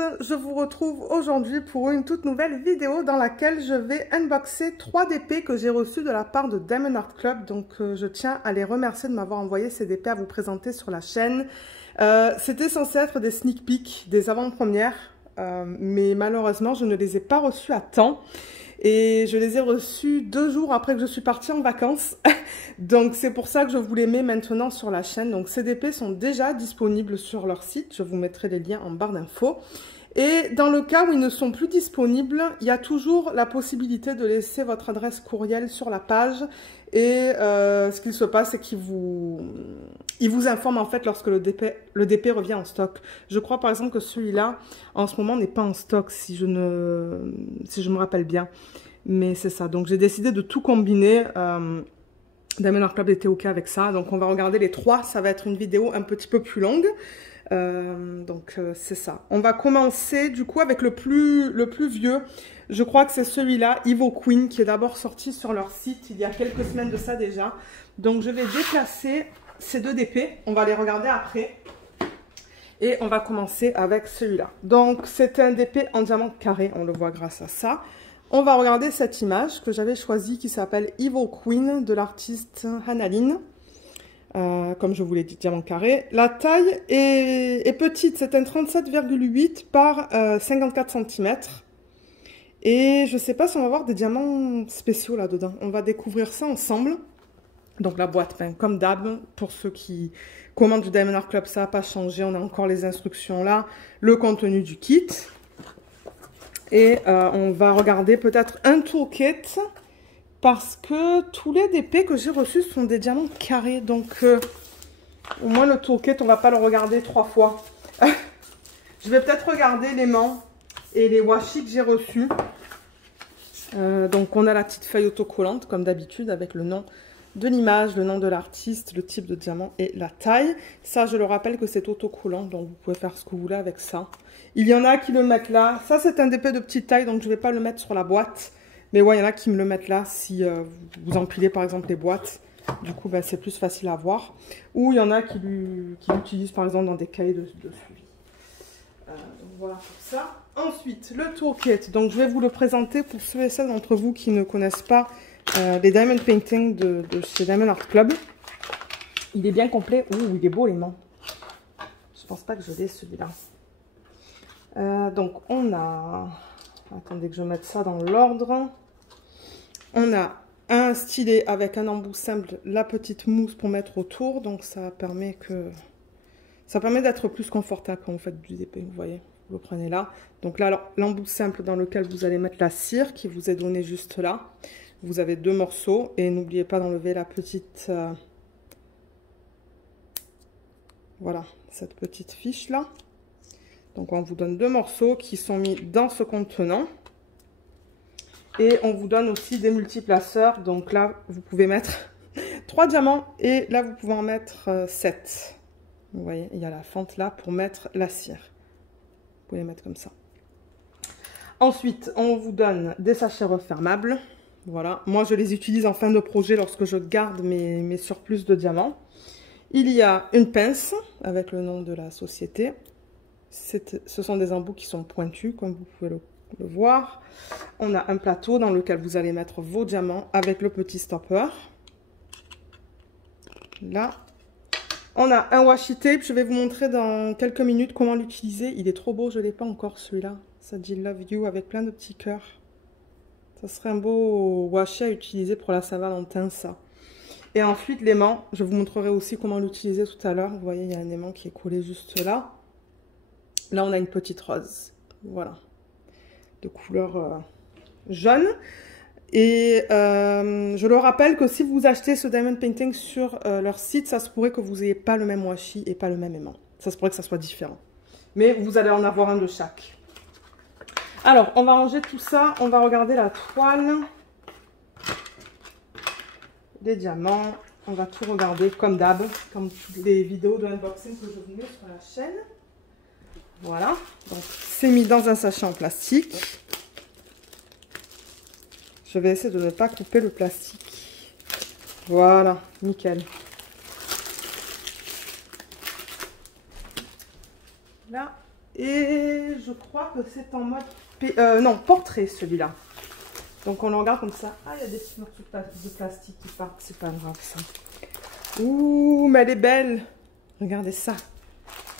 monde, je vous retrouve aujourd'hui pour une toute nouvelle vidéo dans laquelle je vais unboxer 3 DP que j'ai reçus de la part de Diamond Art Club. Donc je tiens à les remercier de m'avoir envoyé ces DP à vous présenter sur la chaîne. C'était censé être des sneak peeks, des avant-premières, mais malheureusement je ne les ai pas reçus à temps. Et je les ai reçus 2 jours après que je suis partie en vacances. Donc c'est pour ça que je vous les mets maintenant sur la chaîne. Donc ces DP sont déjà disponibles sur leur site. Je vous mettrai les liens en barre d'infos. Et dans le cas où ils ne sont plus disponibles, il y a toujours la possibilité de laisser votre adresse courriel sur la page. Et ce qu'il se passe, c'est qu'il vous informe en fait lorsque le DP revient en stock. Je crois par exemple que celui-là, en ce moment, n'est pas en stock si je me rappelle bien. Mais c'est ça. Donc j'ai décidé de tout combiner. Diamond Art Club était OK avec ça. Donc on va regarder les 3. Ça va être une vidéo un petit peu plus longue. C'est ça. On va commencer du coup avec le plus vieux. Je crois que c'est celui-là, Evo Queen, qui est d'abord sorti sur leur site il y a quelques semaines de ça déjà. Donc je vais déplacer ces 2 DP. On va les regarder après. Et on va commencer avec celui-là. Donc c'est un DP en diamant carré. On le voit grâce à ça. On va regarder cette image que j'avais choisie qui s'appelle Evo Queen de l'artiste Hannah-Lynn. Comme je vous l'ai dit, diamant carré. La taille est petite, c'est un 37,8 par 54 cm. Et je ne sais pas si on va avoir des diamants spéciaux là-dedans. On va découvrir ça ensemble. Donc la boîte, comme d'hab, pour ceux qui commandent du Diamond Art Club, ça n'a pas changé. On a encore les instructions là, le contenu du kit. Et on va regarder peut-être un toolkit. Parce que tous les DP que j'ai reçus sont des diamants carrés. Donc, au moins le toolkit, on ne va pas le regarder 3 fois. Je vais peut-être regarder l'aimant et les washi que j'ai reçus. Donc, on a la petite feuille autocollante, comme d'habitude, avec le nom de l'image, le nom de l'artiste, le type de diamant et la taille. Ça, je le rappelle que c'est autocollant, donc vous pouvez faire ce que vous voulez avec ça. Il y en a qui le mettent là. Ça, c'est un DP de petite taille, donc je ne vais pas le mettre sur la boîte. Mais ouais, il y en a qui me le mettent là si vous empilez par exemple les boîtes. Du coup, c'est plus facile à voir. Ou il y en a qui l'utilisent par exemple dans des cahiers de suivi. Donc voilà pour ça. Ensuite, le toolkit. Donc je vais vous le présenter pour ceux et celles d'entre vous qui ne connaissent pas les Diamond Painting de chez Diamond Art Club. Il est bien complet. Ouh, il est beau l'aimant. Je pense pas que je l'ai celui-là. Donc on a... Attendez que je mette ça dans l'ordre. On a un stylet avec un embout simple, la petite mousse pour mettre autour. Donc ça permet d'être plus confortable quand vous faites du DP. Vous voyez, vous le prenez là. Donc là, l'embout simple dans lequel vous allez mettre la cire qui vous est donnée juste là. Vous avez 2 morceaux. Et n'oubliez pas d'enlever la petite... voilà, cette petite fiche là. Donc on vous donne 2 morceaux qui sont mis dans ce contenant. Et on vous donne aussi des multiplaceurs. Donc là, vous pouvez mettre 3 diamants. Et là, vous pouvez en mettre 7. Vous voyez, il y a la fente là pour mettre la cire. Vous pouvez les mettre comme ça. Ensuite, on vous donne des sachets refermables. Voilà. Moi, je les utilise en fin de projet lorsque je garde mes surplus de diamants. Il y a une pince avec le nom de la société. Ce sont des embouts qui sont pointus, comme vous pouvez le voir. On a un plateau dans lequel vous allez mettre vos diamants avec le petit stopper. Là. On a un washi tape. Je vais vous montrer dans quelques minutes comment l'utiliser. Il est trop beau, je ne l'ai pas encore celui-là. Ça dit Love You avec plein de petits cœurs. Ça serait un beau washi à utiliser pour la Saint-Valentin, ça. Et ensuite, l'aimant. Je vous montrerai aussi comment l'utiliser tout à l'heure. Vous voyez, il y a un aimant qui est collé juste là. Là, on a une petite rose. Voilà. De couleur jaune. Et je le rappelle que si vous achetez ce Diamond Painting sur leur site, ça se pourrait que vous n'ayez pas le même washi et pas le même aimant. Ça se pourrait que ça soit différent. Mais vous allez en avoir un de chaque. Alors, on va ranger tout ça. On va regarder la toile. Les diamants. On va tout regarder comme d'hab. Comme toutes les vidéos de unboxing que je vous mets sur la chaîne. Voilà, donc c'est mis dans un sachet en plastique. Je vais essayer de ne pas couper le plastique. Voilà, nickel. Là, Et je crois que c'est en mode... non, portrait celui-là. Donc on le regarde comme ça. Ah, il y a des petits morceaux de plastique qui partent. C'est pas grave ça. Ouh, mais elle est belle. Regardez ça.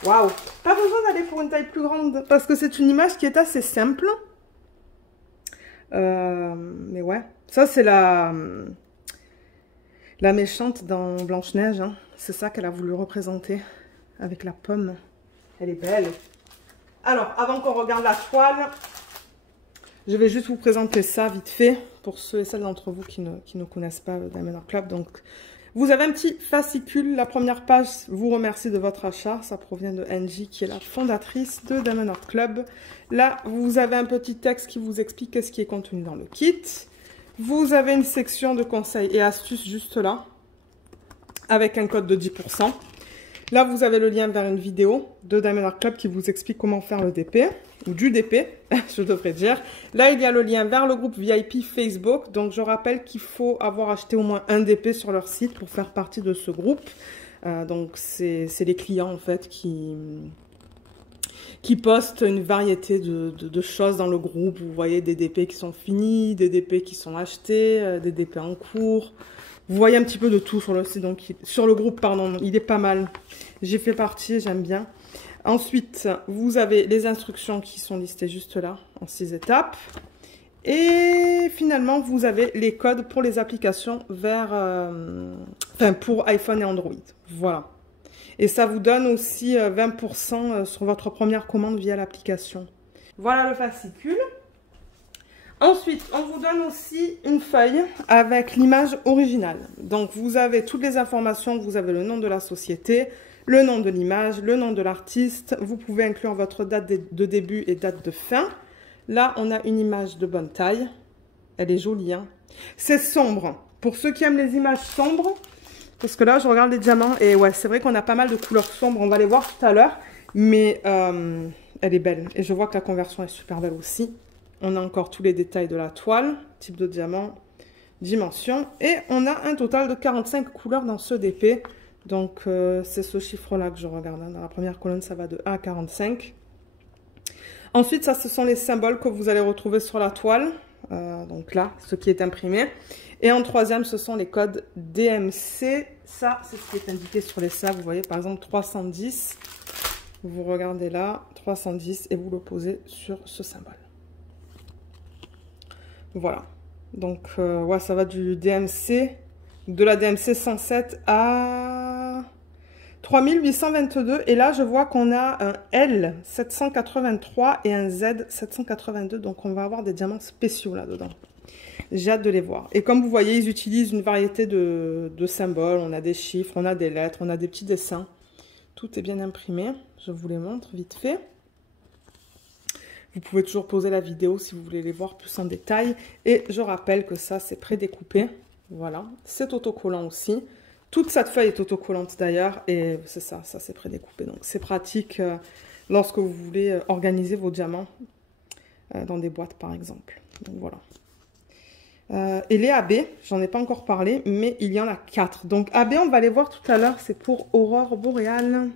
Waouh. Pas besoin d'aller pour une taille plus grande. Parce que c'est une image qui est assez simple. Mais ouais. Ça, c'est la méchante dans Blanche-Neige. Hein. C'est ça qu'elle a voulu représenter. Avec la pomme. Elle est belle. Alors, avant qu'on regarde la toile... Je vais juste vous présenter ça vite fait pour ceux et celles d'entre vous qui ne connaissent pas Diamond Art Club. Donc, vous avez un petit fascicule. La première page vous remercie de votre achat. Ça provient de Angie qui est la fondatrice de Diamond Art Club. Là, vous avez un petit texte qui vous explique ce qui est contenu dans le kit. Vous avez une section de conseils et astuces juste là avec un code de 10%. Là, vous avez le lien vers une vidéo de Diamond Art Club qui vous explique comment faire le DP, ou du DP, je devrais dire. Là, il y a le lien vers le groupe VIP Facebook. Donc, je rappelle qu'il faut avoir acheté au moins un DP sur leur site pour faire partie de ce groupe. Donc, c'est les clients, en fait, qui postent une variété de choses dans le groupe. Vous voyez des DP qui sont finis, des DP qui sont achetés, des DP en cours. Vous voyez un petit peu de tout sur le site, donc sur le groupe, pardon, il est pas mal. J'ai fait partie, j'aime bien. Ensuite, vous avez les instructions qui sont listées juste là, en 6 étapes. Et finalement, vous avez les codes pour les applications pour iPhone et Android. Voilà. Et ça vous donne aussi 20% sur votre première commande via l'application. Voilà le fascicule. Ensuite, on vous donne aussi une feuille avec l'image originale. Donc, vous avez toutes les informations, vous avez le nom de la société, le nom de l'image, le nom de l'artiste. Vous pouvez inclure votre date de début et date de fin. Là, on a une image de bonne taille. Elle est jolie, hein. C'est sombre. Pour ceux qui aiment les images sombres, parce que là, je regarde les diamants et ouais, c'est vrai qu'on a pas mal de couleurs sombres. On va les voir tout à l'heure, mais elle est belle. Et je vois que la conversion est super belle aussi. On a encore tous les détails de la toile, type de diamant, dimension. Et on a un total de 45 couleurs dans ce DP. Donc, c'est ce chiffre-là que je regarde. Dans la première colonne, ça va de 1 à 45. Ensuite, ça, ce sont les symboles que vous allez retrouver sur la toile. Donc là, ce qui est imprimé. Et en troisième, ce sont les codes DMC. Ça, c'est ce qui est indiqué sur les sacs. Vous voyez, par exemple, 310. Vous regardez là, 310, et vous le posez sur ce symbole. Voilà, donc ouais, ça va du DMC, de la DMC 107 à 3822. Et là, je vois qu'on a un L 783 et un Z 782. Donc, on va avoir des diamants spéciaux là-dedans. J'ai hâte de les voir. Et comme vous voyez, ils utilisent une variété de symboles. On a des chiffres, on a des lettres, on a des petits dessins. Tout est bien imprimé. Je vous les montre vite fait. Vous pouvez toujours pauser la vidéo si vous voulez les voir plus en détail. Et je rappelle que ça, c'est prédécoupé. Voilà, c'est autocollant aussi. Toute cette feuille est autocollante d'ailleurs. Et c'est ça, c'est prédécoupé. Donc, c'est pratique lorsque vous voulez organiser vos diamants dans des boîtes, par exemple. Donc, voilà. Et les AB, j'en ai pas encore parlé, mais il y en a 4. Donc, AB, on va les voir tout à l'heure. C'est pour Aurore Boréale.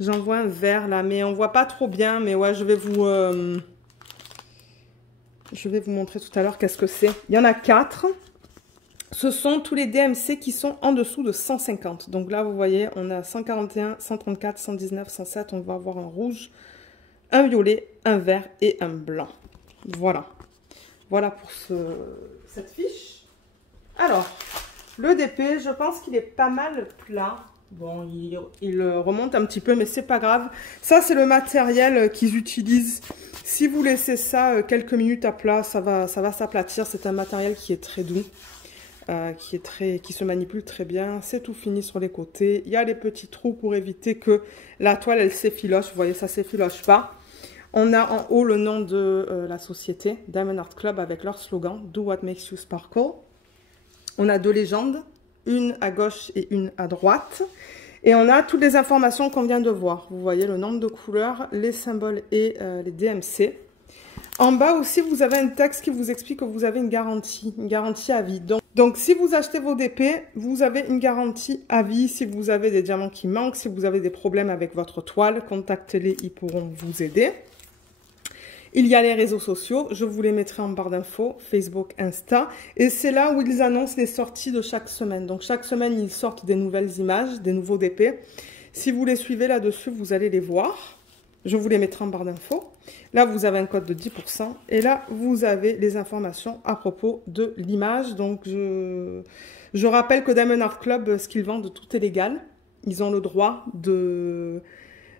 J'en vois un vert là, mais on voit pas trop bien. Mais ouais, je vais vous montrer tout à l'heure qu'est-ce que c'est. Il y en a 4. Ce sont tous les DMC qui sont en dessous de 150. Donc là, vous voyez, on a 141, 134, 119, 107. On va avoir un rouge, un violet, un vert et un blanc. Voilà. Voilà pour cette fiche. Alors, le DP, je pense qu'il est pas mal plat. Bon, il remonte un petit peu, mais c'est pas grave. Ça, c'est le matériel qu'ils utilisent. Si vous laissez ça quelques minutes à plat, ça va s'aplatir. C'est un matériel qui est très doux, qui se manipule très bien. C'est tout fini sur les côtés. Il y a les petits trous pour éviter que la toile, elle s'effiloche. Vous voyez, ça s'effiloche pas. On a en haut le nom de la société, Diamond Art Club, avec leur slogan « Do what makes you sparkle ». On a 2 légendes. Une à gauche et une à droite. Et on a toutes les informations qu'on vient de voir. Vous voyez le nombre de couleurs, les symboles et les DMC. En bas aussi, vous avez un texte qui vous explique que vous avez une garantie à vie. Donc, Donc, si vous achetez vos DP, vous avez une garantie à vie. Si vous avez des diamants qui manquent, si vous avez des problèmes avec votre toile, contactez-les, ils pourront vous aider. Il y a les réseaux sociaux, je vous les mettrai en barre d'infos, Facebook, Insta. Et c'est là où ils annoncent les sorties de chaque semaine. Donc, chaque semaine, ils sortent des nouvelles images, des nouveaux DP. Si vous les suivez là-dessus, vous allez les voir. Je vous les mettrai en barre d'infos. Là, vous avez un code de 10%. Et là, vous avez les informations à propos de l'image. Donc, je rappelle que Diamond Art Club, ce qu'ils vendent, tout est légal. Ils ont le droit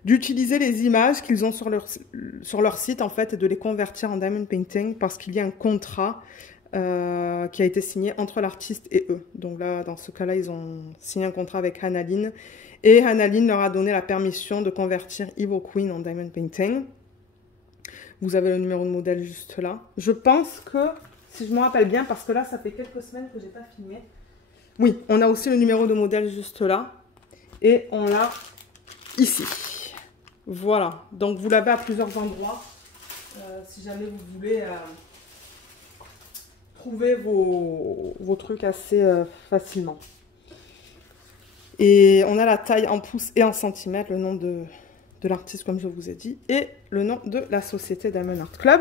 d'utiliser les images qu'ils ont sur leur site, en fait, et de les convertir en Diamond Painting parce qu'il y a un contrat qui a été signé entre l'artiste et eux. Donc là, dans ce cas-là, ils ont signé un contrat avec Hannah-Lynn. Et Hannah-Lynn leur a donné la permission de convertir Evo Queen en Diamond Painting. Vous avez le numéro de modèle juste là. Je pense que, si je me rappelle bien, parce que là, ça fait quelques semaines que je n'ai pas filmé. Oui, on a aussi le numéro de modèle juste là. Et on l'a ici. Voilà. Donc, vous l'avez à plusieurs endroits. Si jamais vous voulez trouver vos trucs assez facilement. Et on a la taille en pouces et en centimètres, le nom de l'artiste comme je vous ai dit, et le nom de la société Diamond Art Club.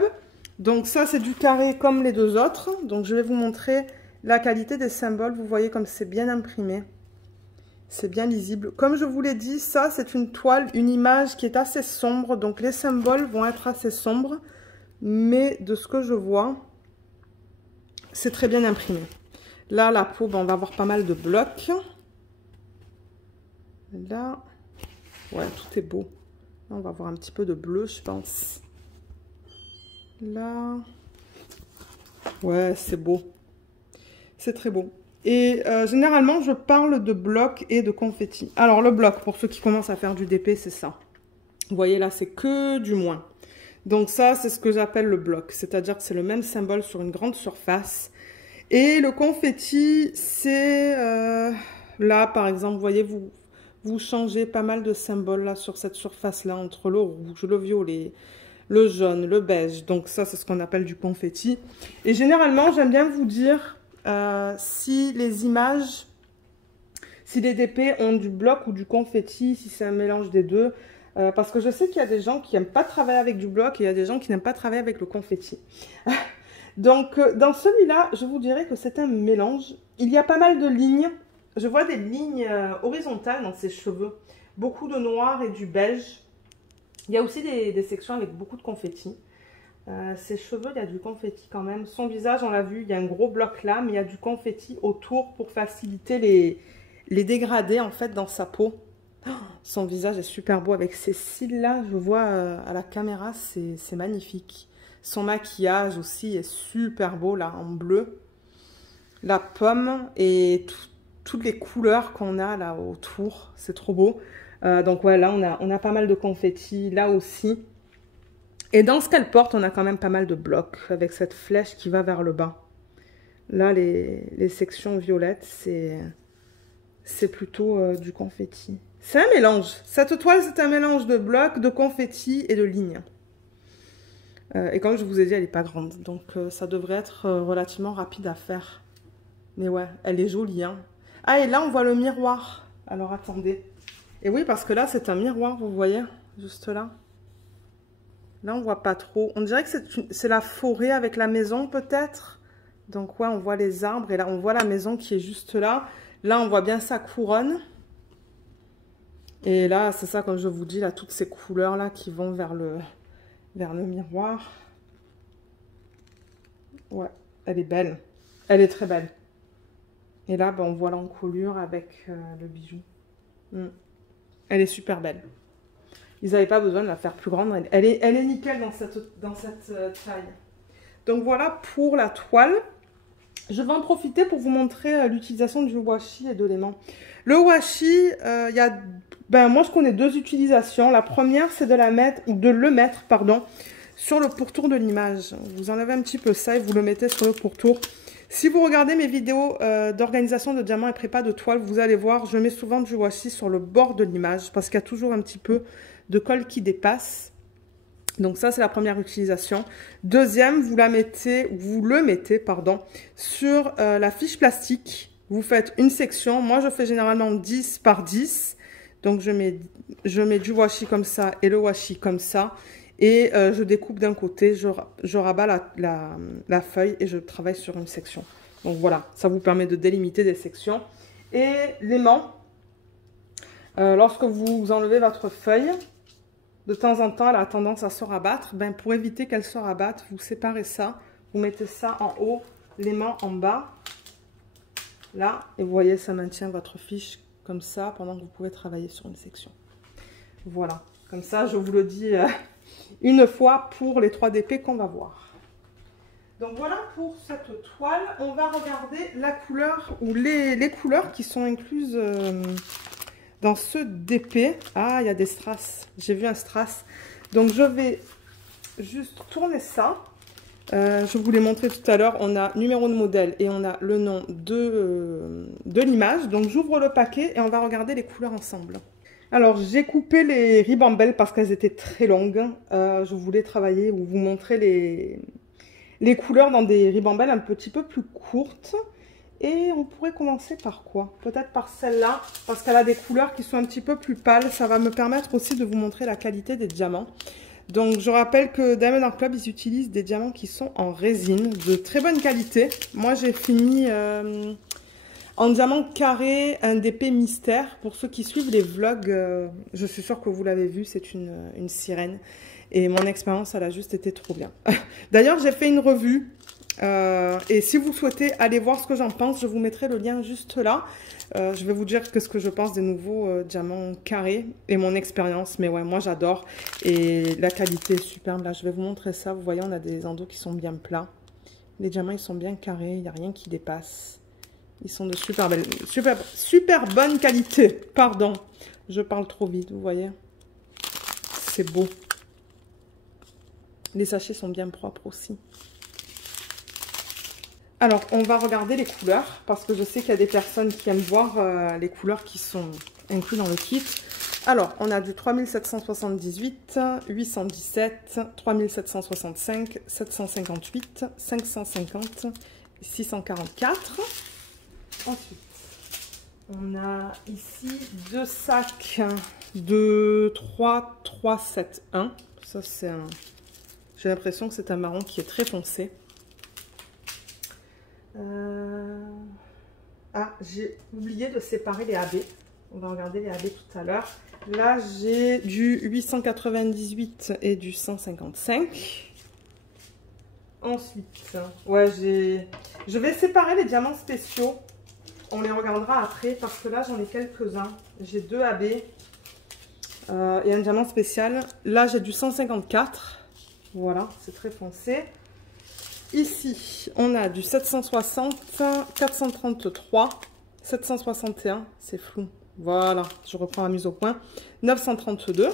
Donc ça c'est du carré comme les deux autres. Donc je vais vous montrer la qualité des symboles. Vous voyez comme c'est bien imprimé. C'est bien lisible. Comme je vous l'ai dit, ça c'est une toile, une image qui est assez sombre. Donc les symboles vont être assez sombres. Mais de ce que je vois, c'est très bien imprimé. Là la peau, ben, on va avoir pas mal de blocs. Là, ouais, tout est beau. Là, on va avoir un petit peu de bleu, je pense. Là, ouais, c'est beau. C'est très beau. Et généralement, je parle de blocs et de confettis. Alors, le bloc, pour ceux qui commencent à faire du DP, c'est ça. Vous voyez, là, c'est que du moins. Donc ça, c'est ce que j'appelle le bloc. C'est-à-dire que c'est le même symbole sur une grande surface. Et le confetti, c'est... là, par exemple, vous voyez, vous changez pas mal de symboles là sur cette surface-là, entre le rouge, le violet, le jaune, le beige. Donc ça, c'est ce qu'on appelle du confetti. Et généralement, j'aime bien vous dire si les images, si les DP ont du bloc ou du confetti, si c'est un mélange des deux. Parce que je sais qu'il y a des gens qui n'aiment pas travailler avec du bloc et il y a des gens qui n'aiment pas travailler avec le confetti. Donc, dans celui-là, je vous dirais que c'est un mélange. Il y a pas mal de lignes. Je vois des lignes horizontales dans ses cheveux. Beaucoup de noir et du beige. Il y a aussi des sections avec beaucoup de confetti. Ses cheveux, il y a du confetti quand même. Son visage, on l'a vu, il y a un gros bloc là, mais il y a du confetti autour pour faciliter les dégradés en fait dans sa peau. Oh, son visage est super beau avec ses cils là. Je vois à la caméra, c'est magnifique. Son maquillage aussi est super beau là, en bleu. La pomme et toutes les couleurs qu'on a là autour, c'est trop beau. Donc ouais, là on a pas mal de confettis, là aussi. Et dans ce qu'elle porte, on a quand même pas mal de blocs avec cette flèche qui va vers le bas. Là, les sections violettes, c'est plutôt du confetti. C'est un mélange. Cette toile, c'est un mélange de blocs, de confetti et de lignes. Et comme je vous ai dit, elle n'est pas grande. Donc ça devrait être relativement rapide à faire. Mais ouais, elle est jolie, hein. Ah, et là, on voit le miroir. Alors, attendez. Et oui, parce que là, c'est un miroir, vous voyez, juste là. Là, on voit pas trop. On dirait que c'est la forêt avec la maison, peut-être. Donc, ouais, on voit les arbres. Et là, on voit la maison qui est juste là. Là, on voit bien sa couronne. Et là, c'est ça, comme je vous dis, là, toutes ces couleurs-là qui vont vers le miroir. Ouais, elle est belle. Elle est très belle. Et là, ben, on voit l'encolure avec le bijou. Elle est super belle. Ils n'avaient pas besoin de la faire plus grande. Elle est nickel dans cette taille. Donc voilà pour la toile. Je vais en profiter pour vous montrer l'utilisation du washi et de l'aimant. Le washi, moi je connais deux utilisations. La première, c'est de le mettre sur le pourtour de l'image. Vous enlevez un petit peu ça et vous le mettez sur le pourtour. Si vous regardez mes vidéos d'organisation de diamants et prépa de toile, vous allez voir, je mets souvent du washi sur le bord de l'image parce qu'il y a toujours un petit peu de colle qui dépasse. Donc ça, c'est la première utilisation. Deuxième, vous le mettez, pardon, sur la fiche plastique. Vous faites une section. Moi, je fais généralement 10 par 10. Donc, je mets du washi comme ça et le washi comme ça. Et je découpe d'un côté, je rabats la feuille et je travaille sur une section. Donc voilà, ça vous permet de délimiter des sections. Et l'aimant, lorsque vous enlevez votre feuille, de temps en temps, elle a tendance à se rabattre. Ben, pour éviter qu'elle se rabatte, vous séparez ça. Vous mettez ça en haut, l'aimant en bas. Là, et vous voyez, ça maintient votre fiche comme ça pendant que vous pouvez travailler sur une section. Voilà, comme ça, je vous le dis une fois pour les 3 DP qu'on va voir. Donc voilà pour cette toile. On va regarder la couleur ou les couleurs qui sont incluses dans ce DP. Ah, il y a des strass. J'ai vu un strass. Donc je vais juste tourner ça. Je vous l'ai montré tout à l'heure, on a numéro de modèle et on a le nom de l'image. Donc j'ouvre le paquet et on va regarder les couleurs ensemble. Alors j'ai coupé les ribambelles parce qu'elles étaient très longues. Je voulais travailler ou vous montrer les couleurs dans des ribambelles un petit peu plus courtes. Et on pourrait commencer par quoi? Peut-être par celle-là, parce qu'elle a des couleurs qui sont un petit peu plus pâles. Ça va me permettre aussi de vous montrer la qualité des diamants. Donc, je rappelle que Diamond Art Club, ils utilisent des diamants qui sont en résine de très bonne qualité. Moi, j'ai fini en diamant carré, un DP mystère. Pour ceux qui suivent les vlogs, je suis sûre que vous l'avez vu, c'est une sirène. Et mon expérience, elle a juste été trop bien. D'ailleurs, j'ai fait une revue. Et si vous souhaitez aller voir ce que j'en pense, je vous mettrai le lien juste là. Je vais vous dire ce que je pense des nouveaux diamants carrés et mon expérience. Mais ouais, moi j'adore. Et la qualité est superbe. Là, je vais vous montrer ça. Vous voyez, on a des endos qui sont bien plats. Les diamants, ils sont bien carrés. Il n'y a rien qui dépasse. Ils sont de super bonne qualité. Pardon, je parle trop vite, vous voyez. C'est beau. Les sachets sont bien propres aussi. Alors, on va regarder les couleurs, parce que je sais qu'il y a des personnes qui aiment voir les couleurs qui sont incluses dans le kit. Alors, on a du 3778, 817, 3765, 758, 550, 644. Ensuite, on a ici 2 sacs de 3371. Ça, c'est un... J'ai l'impression que c'est un marron qui est très foncé. Ah, j'ai oublié de séparer les AB. On va regarder les AB tout à l'heure. Là, j'ai du 898 et du 155. Ensuite, ouais, je vais séparer les diamants spéciaux. On les regardera après parce que là, j'en ai quelques-uns. J'ai 2 AB et un diamant spécial. Là, j'ai du 154. Voilà, c'est très foncé. Ici, on a du 760, 433, 761, c'est flou. Voilà, je reprends la mise au point. 932.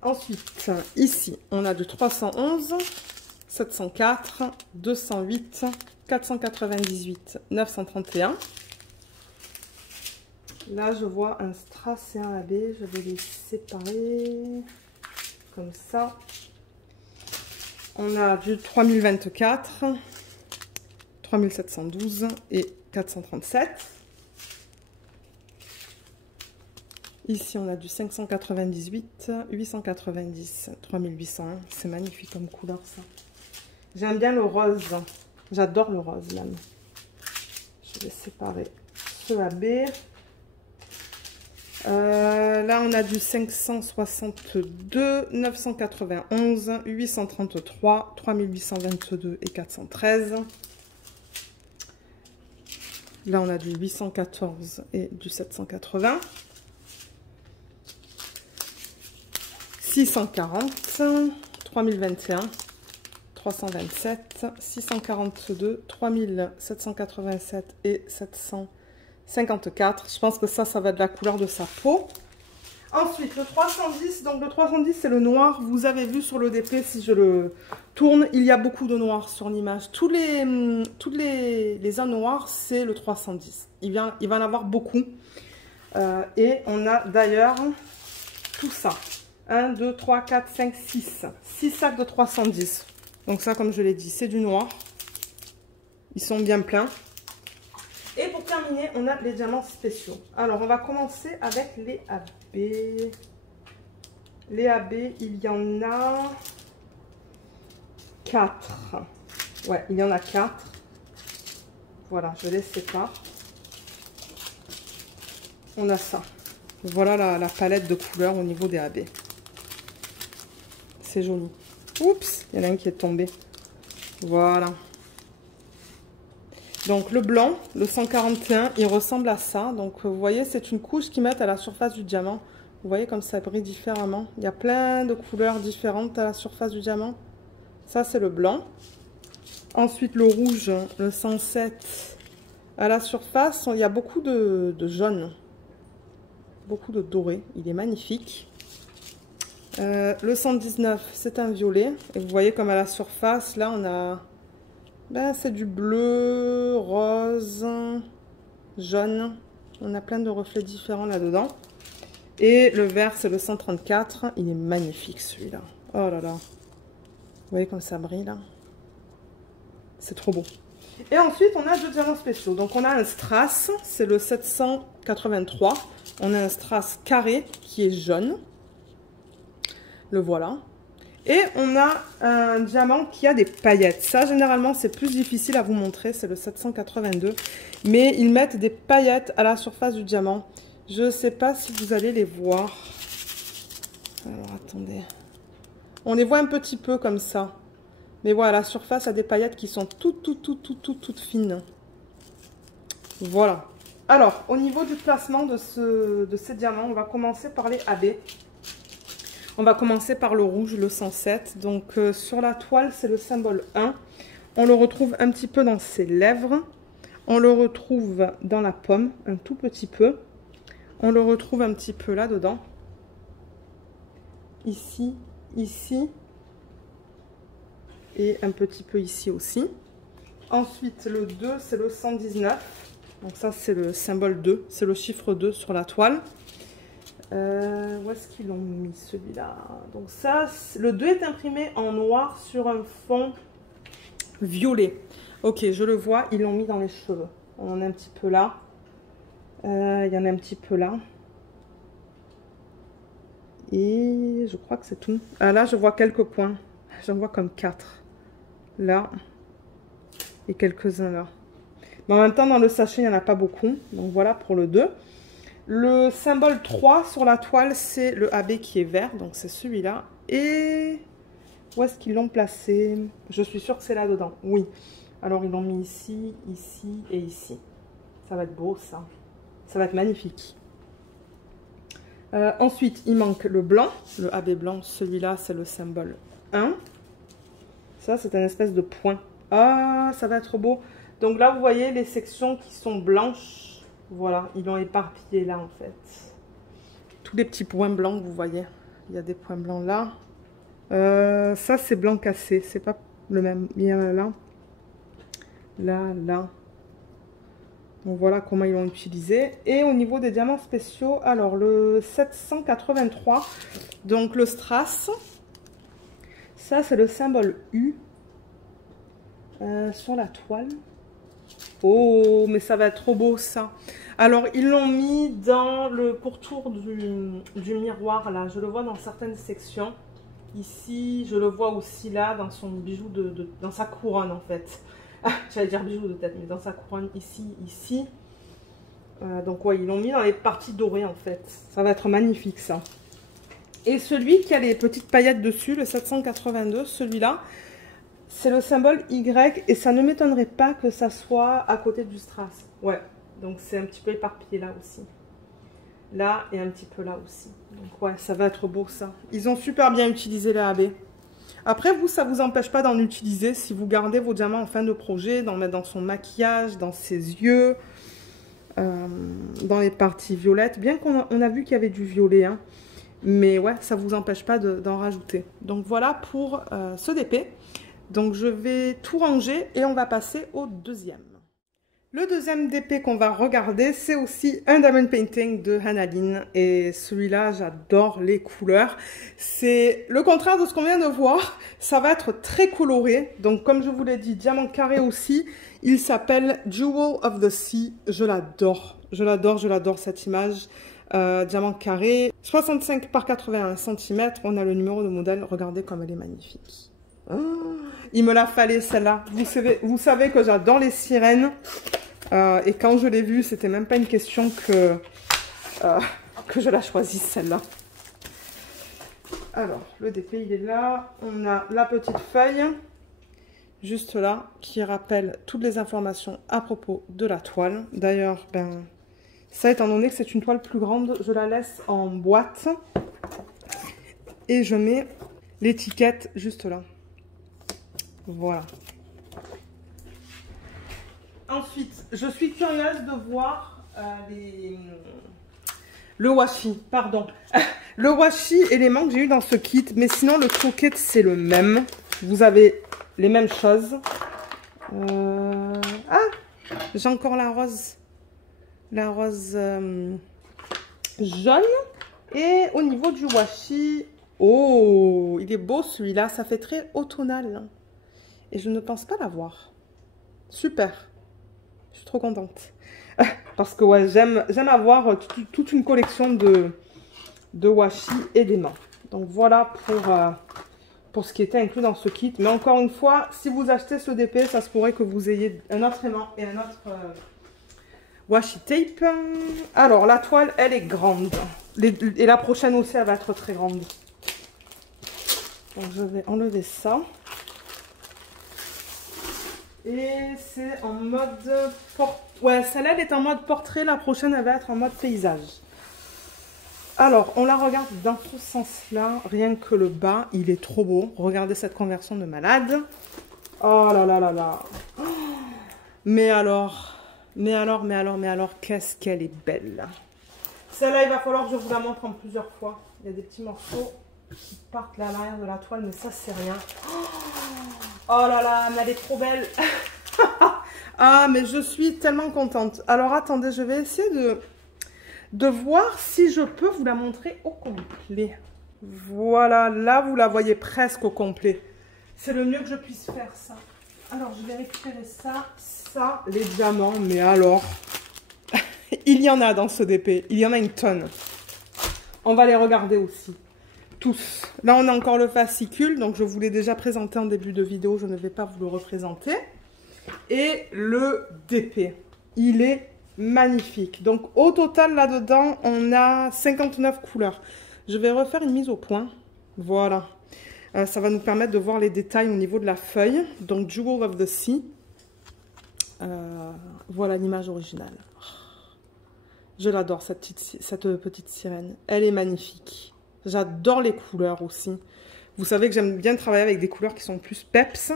Ensuite, ici, on a du 311, 704, 208, 498, 931. Là, je vois un strass et un AB. Je vais les séparer comme ça. On a du 3024, 3712 et 437. Ici, on a du 598, 890, 3801. C'est magnifique comme couleur, ça. J'aime bien le rose. J'adore le rose, même. Je vais séparer ce AB. Là, on a du 562, 991, 833, 3822 et 413. Là, on a du 814 et du 780. 640, 3021, 327, 642, 3787 et 754. Je pense que ça va être la couleur de sa peau. Ensuite, le 310. Donc, le 310, c'est le noir. Vous avez vu sur le DP, si je le tourne, il y a beaucoup de noir sur l'image. Tous les uns noirs, c'est le 310. Il va en avoir beaucoup. Et on a d'ailleurs tout ça. 1, 2, 3, 4, 5, 6. 6 sacs de 310. Donc ça, comme je l'ai dit, c'est du noir. Ils sont bien pleins. Et pour terminer, on a les diamants spéciaux. Alors, on va commencer avec les AB. Les AB, il y en a 4. Ouais, il y en a 4. Voilà, je les sépare. On a ça. Voilà la palette de couleurs au niveau des AB. C'est joli. Oups, il y en a un qui est tombé. Voilà. Donc le blanc, le 141, il ressemble à ça. Donc vous voyez, c'est une couche qu'ils mettent à la surface du diamant. Vous voyez comme ça brille différemment. Il y a plein de couleurs différentes à la surface du diamant. Ça, c'est le blanc. Ensuite, le rouge, le 107, à la surface, il y a beaucoup de jaune. Beaucoup de doré. Il est magnifique. Le 119, c'est un violet. Et vous voyez comme à la surface, là, on a... Ben, c'est du bleu, rose, jaune. On a plein de reflets différents là-dedans. Et le vert, c'est le 134. Il est magnifique, celui-là. Oh là là. Vous voyez comme ça brille, là. C'est trop beau. Et ensuite, on a 2 diamants spéciaux. Donc, on a un strass, c'est le 783. On a un strass carré qui est jaune. Le voilà. Et on a un diamant qui a des paillettes. Ça, généralement, c'est plus difficile à vous montrer. C'est le 782. Mais ils mettent des paillettes à la surface du diamant. Je ne sais pas si vous allez les voir. Alors, attendez. On les voit un petit peu comme ça. Mais voilà, la surface a des paillettes qui sont toutes fines. Voilà. Alors, au niveau du placement de ces diamants, on va commencer par les AB. On va commencer par le rouge, le 107. Donc, sur la toile, c'est le symbole 1. On le retrouve un petit peu dans ses lèvres. On le retrouve dans la paume, un tout petit peu. On le retrouve un petit peu là-dedans. Ici, ici. Et un petit peu ici aussi. Ensuite, le 2, c'est le 119. Donc ça, c'est le symbole 2. C'est le chiffre 2 sur la toile. Où est-ce qu'ils l'ont mis, celui-là? Donc ça, le 2 est imprimé en noir sur un fond violet. Ok, je le vois, ils l'ont mis dans les cheveux. On en a un petit peu là. Il y en a un petit peu là. Et je crois que c'est tout. Ah, là, je vois quelques points. J'en vois comme 4. Là. Et quelques-uns là. Mais en même temps, dans le sachet, il n'y en a pas beaucoup. Donc voilà pour le 2. Le symbole 3 sur la toile, c'est le AB qui est vert. Donc c'est celui-là. Et où est-ce qu'ils l'ont placé? Je suis sûre que c'est là-dedans. Oui. Alors, ils l'ont mis ici, ici et ici. Ça va être beau, ça. Ça va être magnifique. Ensuite, il manque le blanc. Le AB blanc, celui-là, c'est le symbole 1. Ça, c'est un espèce de point. Ah, ça va être beau. Donc là, vous voyez les sections qui sont blanches. Voilà, ils l'ont éparpillé là, en fait. Tous les petits points blancs que vous voyez. Il y a des points blancs là. Ça, c'est blanc cassé. C'est pas le même. Il y en a là. Là, là. Donc voilà comment ils l'ont utilisé. Et au niveau des diamants spéciaux, alors le 783, donc le strass. Ça, c'est le symbole U. Sur la toile. Oh, mais ça va être trop beau, ça. Alors, ils l'ont mis dans le pourtour du miroir, là. Je le vois dans certaines sections. Ici, je le vois aussi là, dans son bijou, dans sa couronne, en fait. Ah, j'allais dire bijou de tête, mais dans sa couronne, ici, ici. Donc, ouais, ils l'ont mis dans les parties dorées, en fait. Ça va être magnifique, ça. Et celui qui a les petites paillettes dessus, le 782, celui-là, c'est le symbole Y. Et ça ne m'étonnerait pas que ça soit à côté du strass. Ouais, donc c'est un petit peu éparpillé là aussi. Là et un petit peu là aussi. Donc ouais, ça va être beau, ça. Ils ont super bien utilisé la AB. Après, vous, ça ne vous empêche pas d'en utiliser si vous gardez vos diamants en fin de projet, d'en mettre dans son maquillage, dans ses yeux, dans les parties violettes. Bien qu'on a vu qu'il y avait du violet, hein. Mais ouais, ça ne vous empêche pas d'en rajouter. Donc voilà pour ce DP. Donc je vais tout ranger et on va passer au deuxième. Le deuxième DP qu'on va regarder, c'est aussi un diamond painting de Hannah-Lynn. Et celui-là, j'adore les couleurs. C'est le contraire de ce qu'on vient de voir. Ça va être très coloré. Donc, comme je vous l'ai dit, diamant carré aussi. Il s'appelle Jewel of the Sea. Je l'adore. Je l'adore, je l'adore cette image. Diamant carré. 65 par 81 cm. On a le numéro de modèle. Regardez comme elle est magnifique. Oh, il me la fallait celle-là. Vous savez que j'adore les sirènes. Et quand je l'ai vue, c'était même pas une question que je la choisisse celle-là. Alors, le DP il est là. On a la petite feuille, juste là, qui rappelle toutes les informations à propos de la toile. D'ailleurs, ben, ça étant donné que c'est une toile plus grande, je la laisse en boîte. Et je mets l'étiquette juste là. Voilà. Ensuite, je suis curieuse de voir le washi, pardon. Le washi élément que j'ai eu dans ce kit, mais sinon le toolkit c'est le même. Vous avez les mêmes choses. Ah, j'ai encore la rose jaune. Et au niveau du washi, oh, il est beau celui-là, ça fait très automnal. Et je ne pense pas l'avoir. Super. Je suis trop contente. Parce que ouais, j'aime avoir toute une collection de washi et d'aimants. Donc voilà pour ce qui était inclus dans ce kit. Mais encore une fois, si vous achetez ce DP, ça se pourrait que vous ayez un autre aimant et un autre washi tape. Alors la toile, elle est grande. Et la prochaine aussi, elle va être très grande. Donc je vais enlever ça. Et c'est en mode portrait. Ouais, celle-là elle est en mode portrait. La prochaine, elle va être en mode paysage. Alors, on la regarde dans ce sens-là. Rien que le bas, il est trop beau. Regardez cette conversion de malade. Oh là là là là. Oh, mais alors, qu'est-ce qu'elle est belle. Celle-là, il va falloir que je vous la montre en plusieurs fois. Il y a des petits morceaux qui partent là à l'arrière de la toile, mais ça, c'est rien. Oh là là, mais elle est trop belle. Ah, mais je suis tellement contente. Alors, attendez, je vais essayer de voir si je peux vous la montrer au complet. Voilà, là, vous la voyez presque au complet. C'est le mieux que je puisse faire, ça. Alors, je vais récupérer ça, les diamants, mais alors... Il y en a dans ce DP, il y en a une tonne. On va les regarder aussi. Tous. Là, on a encore le fascicule, donc je vous l'ai déjà présenté en début de vidéo, je ne vais pas vous le représenter. Et le DP, il est magnifique. Donc, au total, là-dedans, on a 59 couleurs. Je vais refaire une mise au point. Voilà. Ça va nous permettre de voir les détails au niveau de la feuille. Donc, Jewel of the Sea. Voilà l'image originale. Je l'adore, cette petite sirène. Elle est magnifique. J'adore les couleurs aussi. Vous savez que j'aime bien travailler avec des couleurs qui sont plus peps.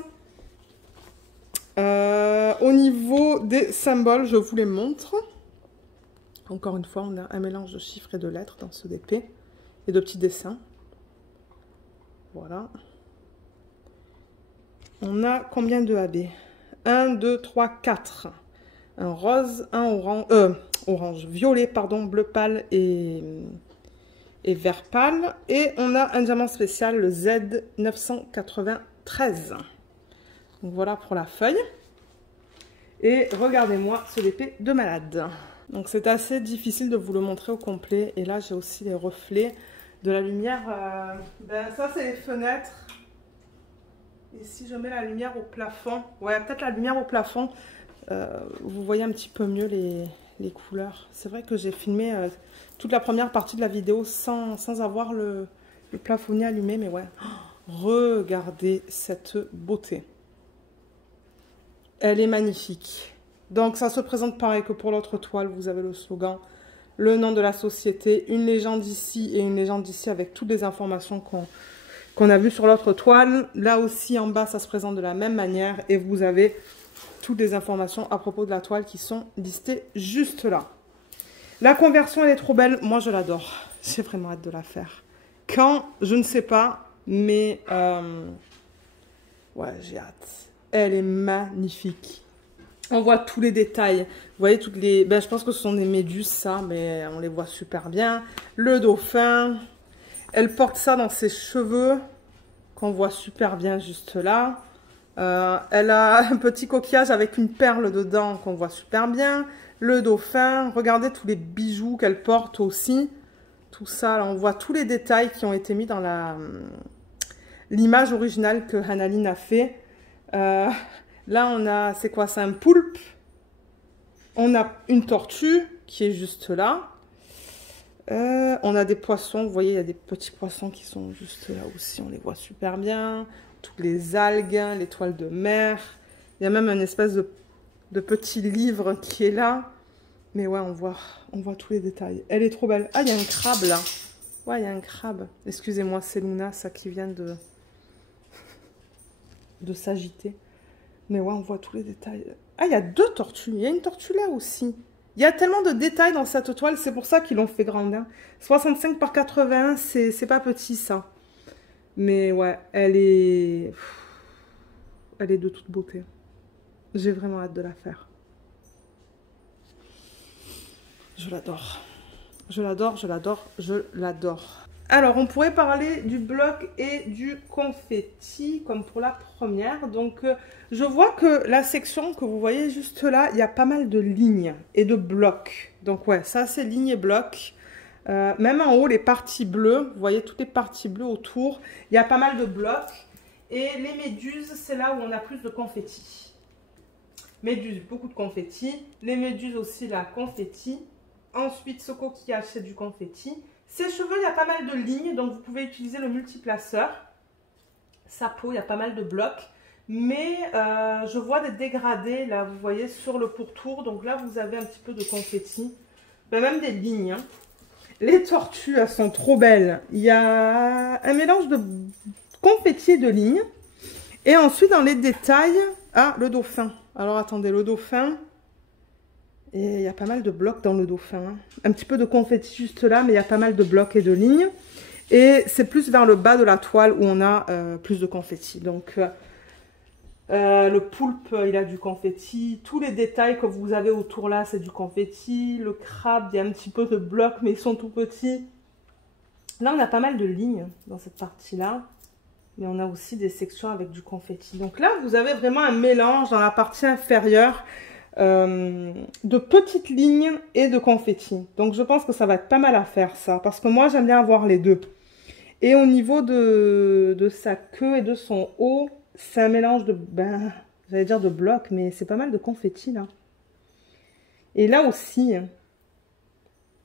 Au niveau des symboles, je vous les montre. Encore une fois, on a un mélange de chiffres et de lettres dans ce DP. Et de petits dessins. Voilà. On a combien de AB? 1, 2, 3, 4. Un rose, un orange, violet, pardon, bleu pâle et vert pâle. Et on a un diamant spécial, le Z993. Donc voilà pour la feuille. Et regardez-moi ce DP de malade. Donc c'est assez difficile de vous le montrer au complet. Et là j'ai aussi les reflets de la lumière. Ben ça c'est les fenêtres. Et si je mets la lumière au plafond, ouais peut-être la lumière au plafond, vous voyez un petit peu mieux les couleurs. C'est vrai que j'ai filmé toute la première partie de la vidéo sans avoir le plafonnier allumé. Mais ouais, regardez cette beauté. Elle est magnifique. Donc ça se présente pareil que pour l'autre toile. Vous avez le slogan, le nom de la société, une légende ici et une légende ici avec toutes les informations qu'on a vues sur l'autre toile. Là aussi en bas ça se présente de la même manière et vous avez toutes les informations à propos de la toile qui sont listées juste là. La conversion elle est trop belle, moi je l'adore. J'ai vraiment hâte de la faire. Quand, je ne sais pas, mais ouais j'ai hâte. Elle est magnifique. On voit tous les détails. Vous voyez toutes les... Ben, je pense que ce sont des méduses, ça, mais on les voit super bien. Le dauphin. Elle porte ça dans ses cheveux, qu'on voit super bien juste là. Elle a un petit coquillage avec une perle dedans, qu'on voit super bien. Le dauphin. Regardez tous les bijoux qu'elle porte aussi. Tout ça, là, on voit tous les détails qui ont été mis dans l'image originale que Hanaline a fait. Là, on a, c'est quoi? C'est un poulpe. On a une tortue qui est juste là. On a des poissons. Vous voyez, il y a des petits poissons qui sont juste là aussi. On les voit super bien. Toutes les algues, les toiles de mer. Il y a même une espèce de petit livre qui est là. Mais ouais, on voit tous les détails. Elle est trop belle. Ah, il y a un crabe là. Ouais, il y a un crabe. Excusez-moi, c'est Luna, ça qui vient de s'agiter. Mais ouais, on voit tous les détails. Ah, il y a 2 tortues. Il y a une tortue là aussi. Il y a tellement de détails dans cette toile. C'est pour ça qu'ils l'ont fait grande. Hein. 65 par 80, c'est pas petit ça. Mais ouais, elle est de toute beauté. J'ai vraiment hâte de la faire. Je l'adore. Je l'adore, je l'adore, je l'adore. Alors, on pourrait parler du bloc et du confetti, comme pour la première. Donc, je vois que la section que vous voyez juste là, il y a pas mal de lignes et de blocs. Donc, ouais, ça, c'est lignes et blocs. Même en haut, les parties bleues, vous voyez toutes les parties bleues autour, il y a pas mal de blocs. Et les méduses, c'est là où on a plus de confetti. Méduses, beaucoup de confetti. Les méduses aussi, la confetti. Ensuite, ce coquillage, c'est du confetti. Ses cheveux, il y a pas mal de lignes, donc vous pouvez utiliser le multiplaceur. Sa peau, il y a pas mal de blocs. Mais je vois des dégradés, là, vous voyez, sur le pourtour. Donc là, vous avez un petit peu de confetti. Ben, même des lignes. Hein. Les tortues, elles sont trop belles. Il y a un mélange de confetti et de lignes. Et ensuite, dans les détails... Ah, le dauphin. Alors, attendez, le dauphin... Et il y a pas mal de blocs dans le dauphin. Hein. Un petit peu de confetti juste là, mais il y a pas mal de blocs et de lignes. Et c'est plus vers le bas de la toile où on a plus de confetti. Donc, le poulpe, il a du confetti. Tous les détails que vous avez autour là, c'est du confetti. Le crabe, il y a un petit peu de blocs, mais ils sont tout petits. Là, on a pas mal de lignes dans cette partie-là. Mais on a aussi des sections avec du confetti. Donc là, vous avez vraiment un mélange dans la partie inférieure. De petites lignes et de confetti. Donc je pense que ça va être pas mal à faire ça. Parce que moi j'aime bien avoir les deux. Et au niveau de sa queue et de son haut, c'est un mélange de... Ben, j'allais dire de blocs, mais c'est pas mal de confetti là. Et là aussi.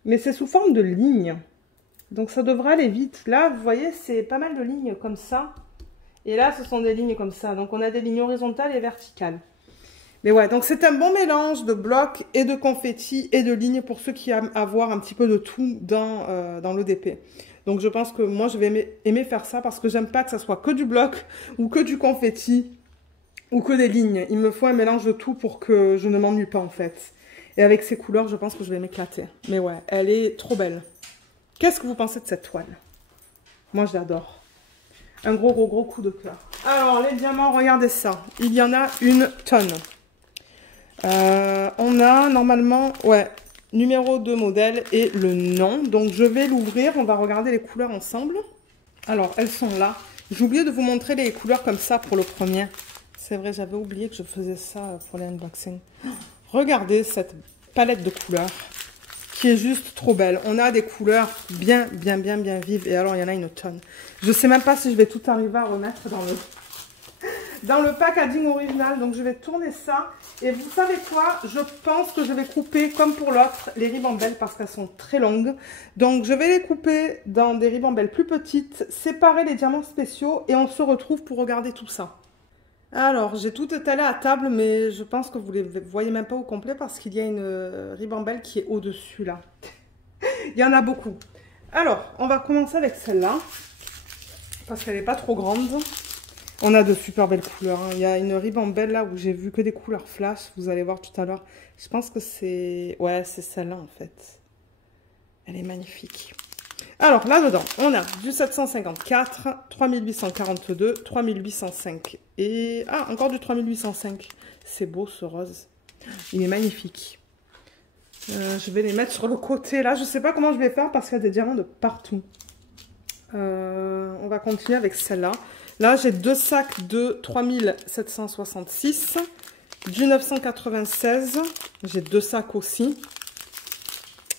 Mais c'est sous forme de lignes. Donc ça devrait aller vite. Là, vous voyez, c'est pas mal de lignes comme ça. Et là, ce sont des lignes comme ça. Donc on a des lignes horizontales et verticales. Mais ouais, donc c'est un bon mélange de blocs et de confetti et de lignes pour ceux qui aiment avoir un petit peu de tout dans l'EDP. Donc je pense que moi je vais aimer faire ça parce que j'aime pas que ça soit que du bloc ou que du confetti ou que des lignes. Il me faut un mélange de tout pour que je ne m'ennuie pas en fait. Et avec ces couleurs, je pense que je vais m'éclater. Mais ouais, elle est trop belle. Qu'est-ce que vous pensez de cette toile? Moi je l'adore. Un gros coup de cœur. Alors les diamants, regardez ça. Il y en a une tonne. On a normalement, ouais, numéro de modèle et le nom. Donc, je vais l'ouvrir. On va regarder les couleurs ensemble. Alors, elles sont là. J'ai oublié de vous montrer les couleurs comme ça pour le premier. C'est vrai, j'avais oublié que je faisais ça pour les unboxings. Regardez cette palette de couleurs qui est juste trop belle. On a des couleurs bien vives. Et alors, il y en a une tonne. Je sais même pas si je vais tout arriver à remettre dans le packaging original. Donc, je vais tourner ça. Et vous savez quoi? Je pense que je vais couper, comme pour l'autre, les ribambelles parce qu'elles sont très longues. Donc, je vais les couper dans des ribambelles plus petites, séparer les diamants spéciaux et on se retrouve pour regarder tout ça. Alors, j'ai tout étalé à table, mais je pense que vous ne les voyez même pas au complet parce qu'il y a une ribambelle qui est au-dessus, là. Il y en a beaucoup. Alors, on va commencer avec celle-là parce qu'elle n'est pas trop grande. On a de super belles couleurs. Hein. Il y a une ribambelle là où j'ai vu que des couleurs flash. Vous allez voir tout à l'heure. Je pense que c'est... Ouais, c'est celle-là en fait. Elle est magnifique. Alors, là-dedans, on a du 754, 3842, 3805. Et... Ah, encore du 3805. C'est beau ce rose. Il est magnifique. Je vais les mettre sur le côté là. Je ne sais pas comment je vais faire parce qu'il y a des diamants de partout. On va continuer avec celle-là. Là, j'ai deux sacs de 3766. Du 996. J'ai deux sacs aussi.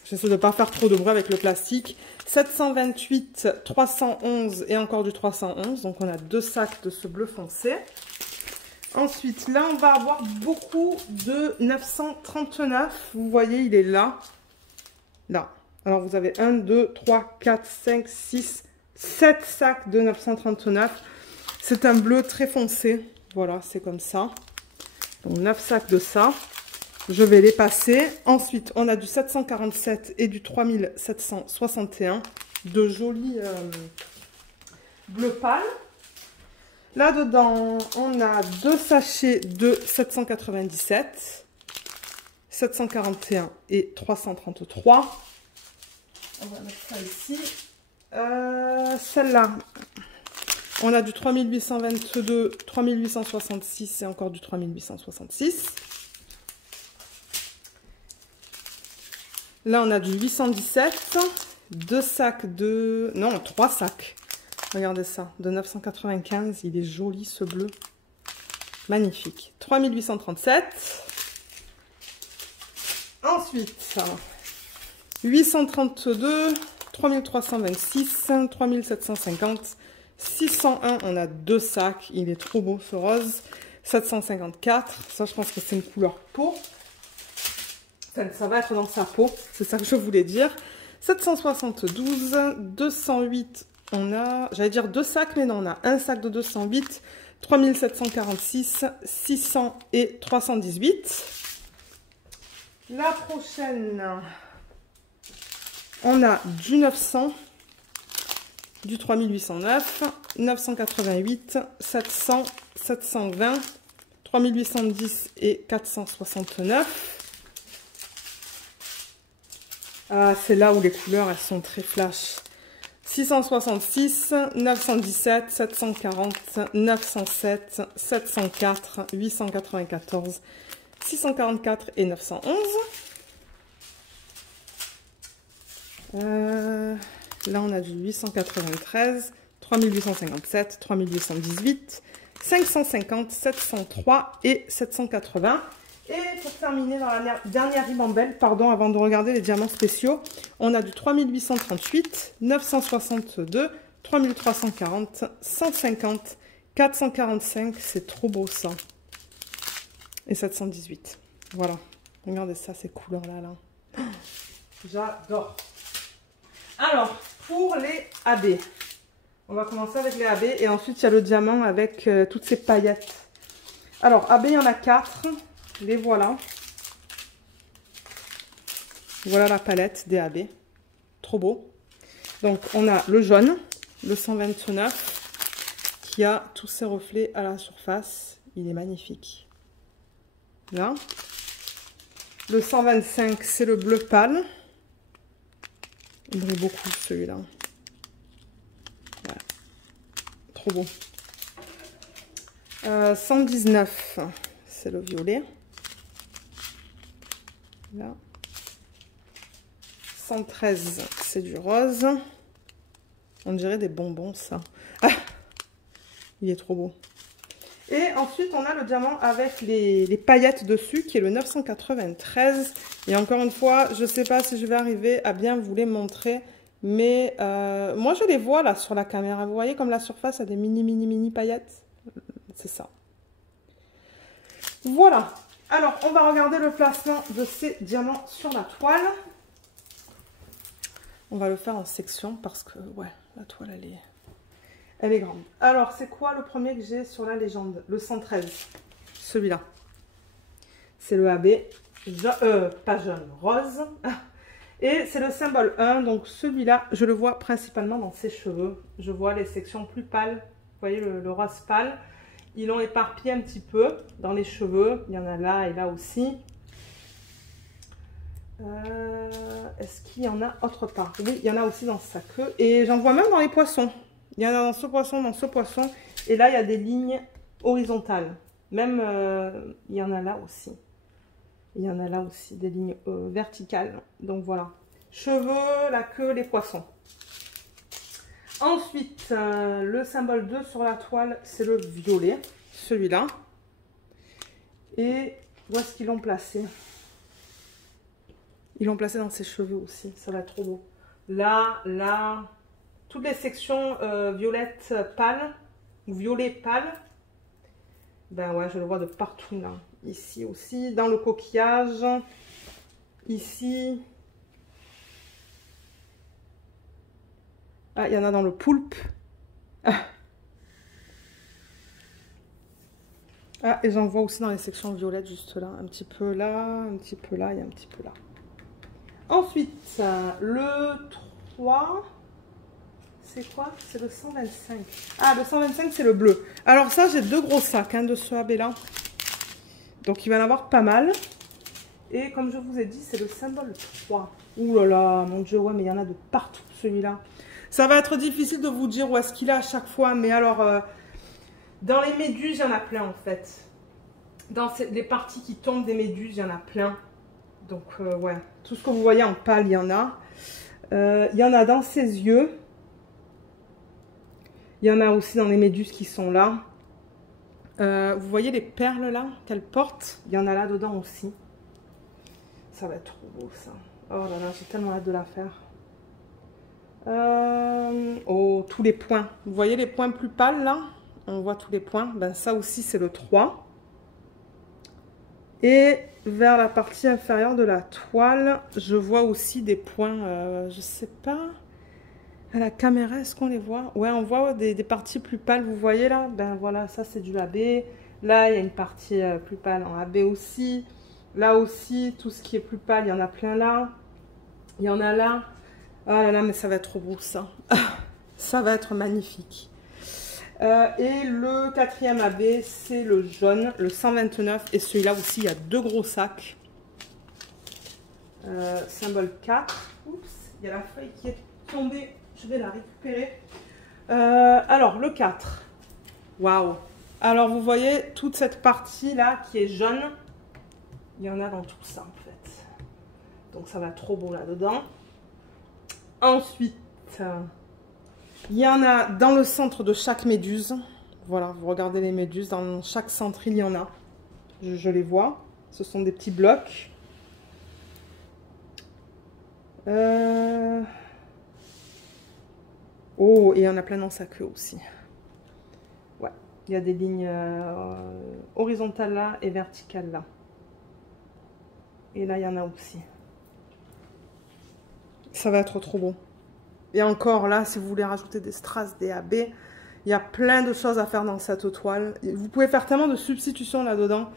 J'essaie de ne pas faire trop de bruit avec le plastique. 728, 311 et encore du 311. Donc, on a deux sacs de ce bleu foncé. Ensuite, là, on va avoir beaucoup de 939. Vous voyez, il est là. Là. Alors, vous avez 1, 2, 3, 4, 5, 6, 7 sacs de 939. C'est un bleu très foncé. Voilà, c'est comme ça. Donc, 9 sacs de ça. Je vais les passer. Ensuite, on a du 747 et du 3761. De jolis bleu pâle. Là-dedans, on a deux sachets de 797, 741 et 333. On va mettre ça ici. Celle-là, on a du 3822, 3866 et encore du 3866. Là, on a du 817, deux sacs de... Non, trois sacs. Regardez ça, de 995. Il est joli, ce bleu. Magnifique. 3837. Ensuite, 832, 3326, 3750, 601. On a deux sacs. Il est trop beau, ce rose. 754. Ça, je pense que c'est une couleur peau. Ça va être dans sa peau, c'est ça que je voulais dire. 772, 208, on a, j'allais dire deux sacs, mais non, on a un sac de 208, 3746, 600 et 318. La prochaine, on a du 900, du 3809, 988, 700, 720, 3810 et 469. Ah, c'est là où les couleurs, elles sont très flash. 666, 917, 740, 907, 704, 894, 644 et 911. Là, on a du 893, 3857, 3818, 550, 703 et 780. Et pour terminer dans la dernière ribambelle, pardon, avant de regarder les diamants spéciaux, on a du 3838, 962, 3340, 150, 445, c'est trop beau ça. Et 718. Voilà. Regardez ça, ces couleurs-là. Là. J'adore. Alors, pour les AB, on va commencer avec les AB et ensuite il y a le diamant avec toutes ces paillettes. Alors, AB, il y en a 4. Les voilà. Voilà la palette des AB. Trop beau. Donc, on a le jaune, le 129, qui a tous ses reflets à la surface. Il est magnifique. Là. Le 125, c'est le bleu pâle. Il brille beaucoup, celui-là. Voilà. Trop beau. 119, c'est le violet. Là. 113, c'est du rose. On dirait des bonbons, ça. Ah, il est trop beau. Et ensuite, on a le diamant avec les paillettes dessus, qui est le 993. Et encore une fois, je ne sais pas si je vais arriver à bien vous les montrer. Mais moi, je les vois là sur la caméra. Vous voyez comme la surface a des mini paillettes. C'est ça. Voilà. Alors, on va regarder le placement de ces diamants sur la toile. On va le faire en section parce que, ouais, la toile, elle est grande. Alors, c'est quoi le premier que j'ai sur la légende? Le 113. Celui-là. C'est le AB. Pas jaune, rose. Et c'est le symbole 1. Donc, celui-là, je le vois principalement dans ses cheveux. Je vois les sections plus pâles. Vous voyez le rose pâle. Ils l'ont éparpillé un petit peu dans les cheveux. Il y en a là et là aussi. Est-ce qu'il y en a autre part? Oui, il y en a aussi dans sa queue. Et j'en vois même dans les poissons. Il y en a dans ce poisson. Et là, il y a des lignes horizontales. Même, il y en a là aussi. Il y en a là aussi des lignes verticales. Donc voilà. Cheveux, la queue, les poissons. Ensuite, le symbole 2 sur la toile, c'est le violet. Celui-là. Et où est-ce qu'ils l'ont placé? Ils l'ont placé dans ses cheveux aussi. Ça va être trop beau. Là, là. Toutes les sections violette pâle. Ou violet pâle. Ben ouais, je le vois de partout là. Ici aussi, dans le coquillage. Ici. Ah, il y en a dans le poulpe. Ah, ah et j'en vois aussi dans les sections violettes, juste là. Un petit peu là, un petit peu là et un petit peu là. Ensuite, le 3... C'est quoi? C'est le 125. Ah, le 125, c'est le bleu. Alors ça, j'ai 2 gros sacs hein, de ce AB-là. Donc, il va y en avoir pas mal. Et comme je vous ai dit, c'est le symbole 3. Ouh là là, mon Dieu, ouais, mais il y en a de partout, celui-là. Ça va être difficile de vous dire où est-ce qu'il est à chaque fois. Mais alors, dans les méduses, il y en a plein, en fait. Dans les parties qui tombent des méduses, il y en a plein. Donc, ouais, tout ce que vous voyez en pâle, il y en a. Il y en a dans ses yeux. Il y en a aussi dans les méduses qui sont là. Vous voyez les perles là qu'elle porte? Il y en a là dedans aussi. Ça va être trop beau ça. Oh là là, j'ai tellement hâte de la faire. Oh, tous les points. Vous voyez les points plus pâles là? On voit tous les points. Ben, ça aussi c'est le 3. Et vers la partie inférieure de la toile, je vois aussi des points, je sais pas... À la caméra, est-ce qu'on les voit? Ouais, on voit des parties plus pâles, vous voyez là? Ben voilà, ça c'est du AB. Là, il y a une partie plus pâle en AB aussi. Là aussi, tout ce qui est plus pâle, il y en a plein là. Il y en a là. Oh là là, mais ça va être trop beau ça. Ça va être magnifique. Et le 4e AB, c'est le jaune, le 129. Et celui-là aussi, il y a 2 gros sacs. Symbole 4. Oups, il y a la feuille qui est tombée. Je vais la récupérer. Alors, le 4. Waouh. Alors, vous voyez toute cette partie-là qui est jaune. Il y en a dans tout ça, en fait. Donc, ça va être trop beau là-dedans. Ensuite, il y en a dans le centre de chaque méduse. Voilà, vous regardez les méduses. Dans chaque centre, il y en a. Je les vois. Ce sont des petits blocs. Oh, et il y en a plein dans sa queue aussi. Ouais, il y a des lignes horizontales là et verticales là. Et là, il y en a aussi. Ça va être trop beau. Et encore là, si vous voulez rajouter des strass, des AB, il y a plein de choses à faire dans cette toile. Vous pouvez faire tellement de substitutions là-dedans.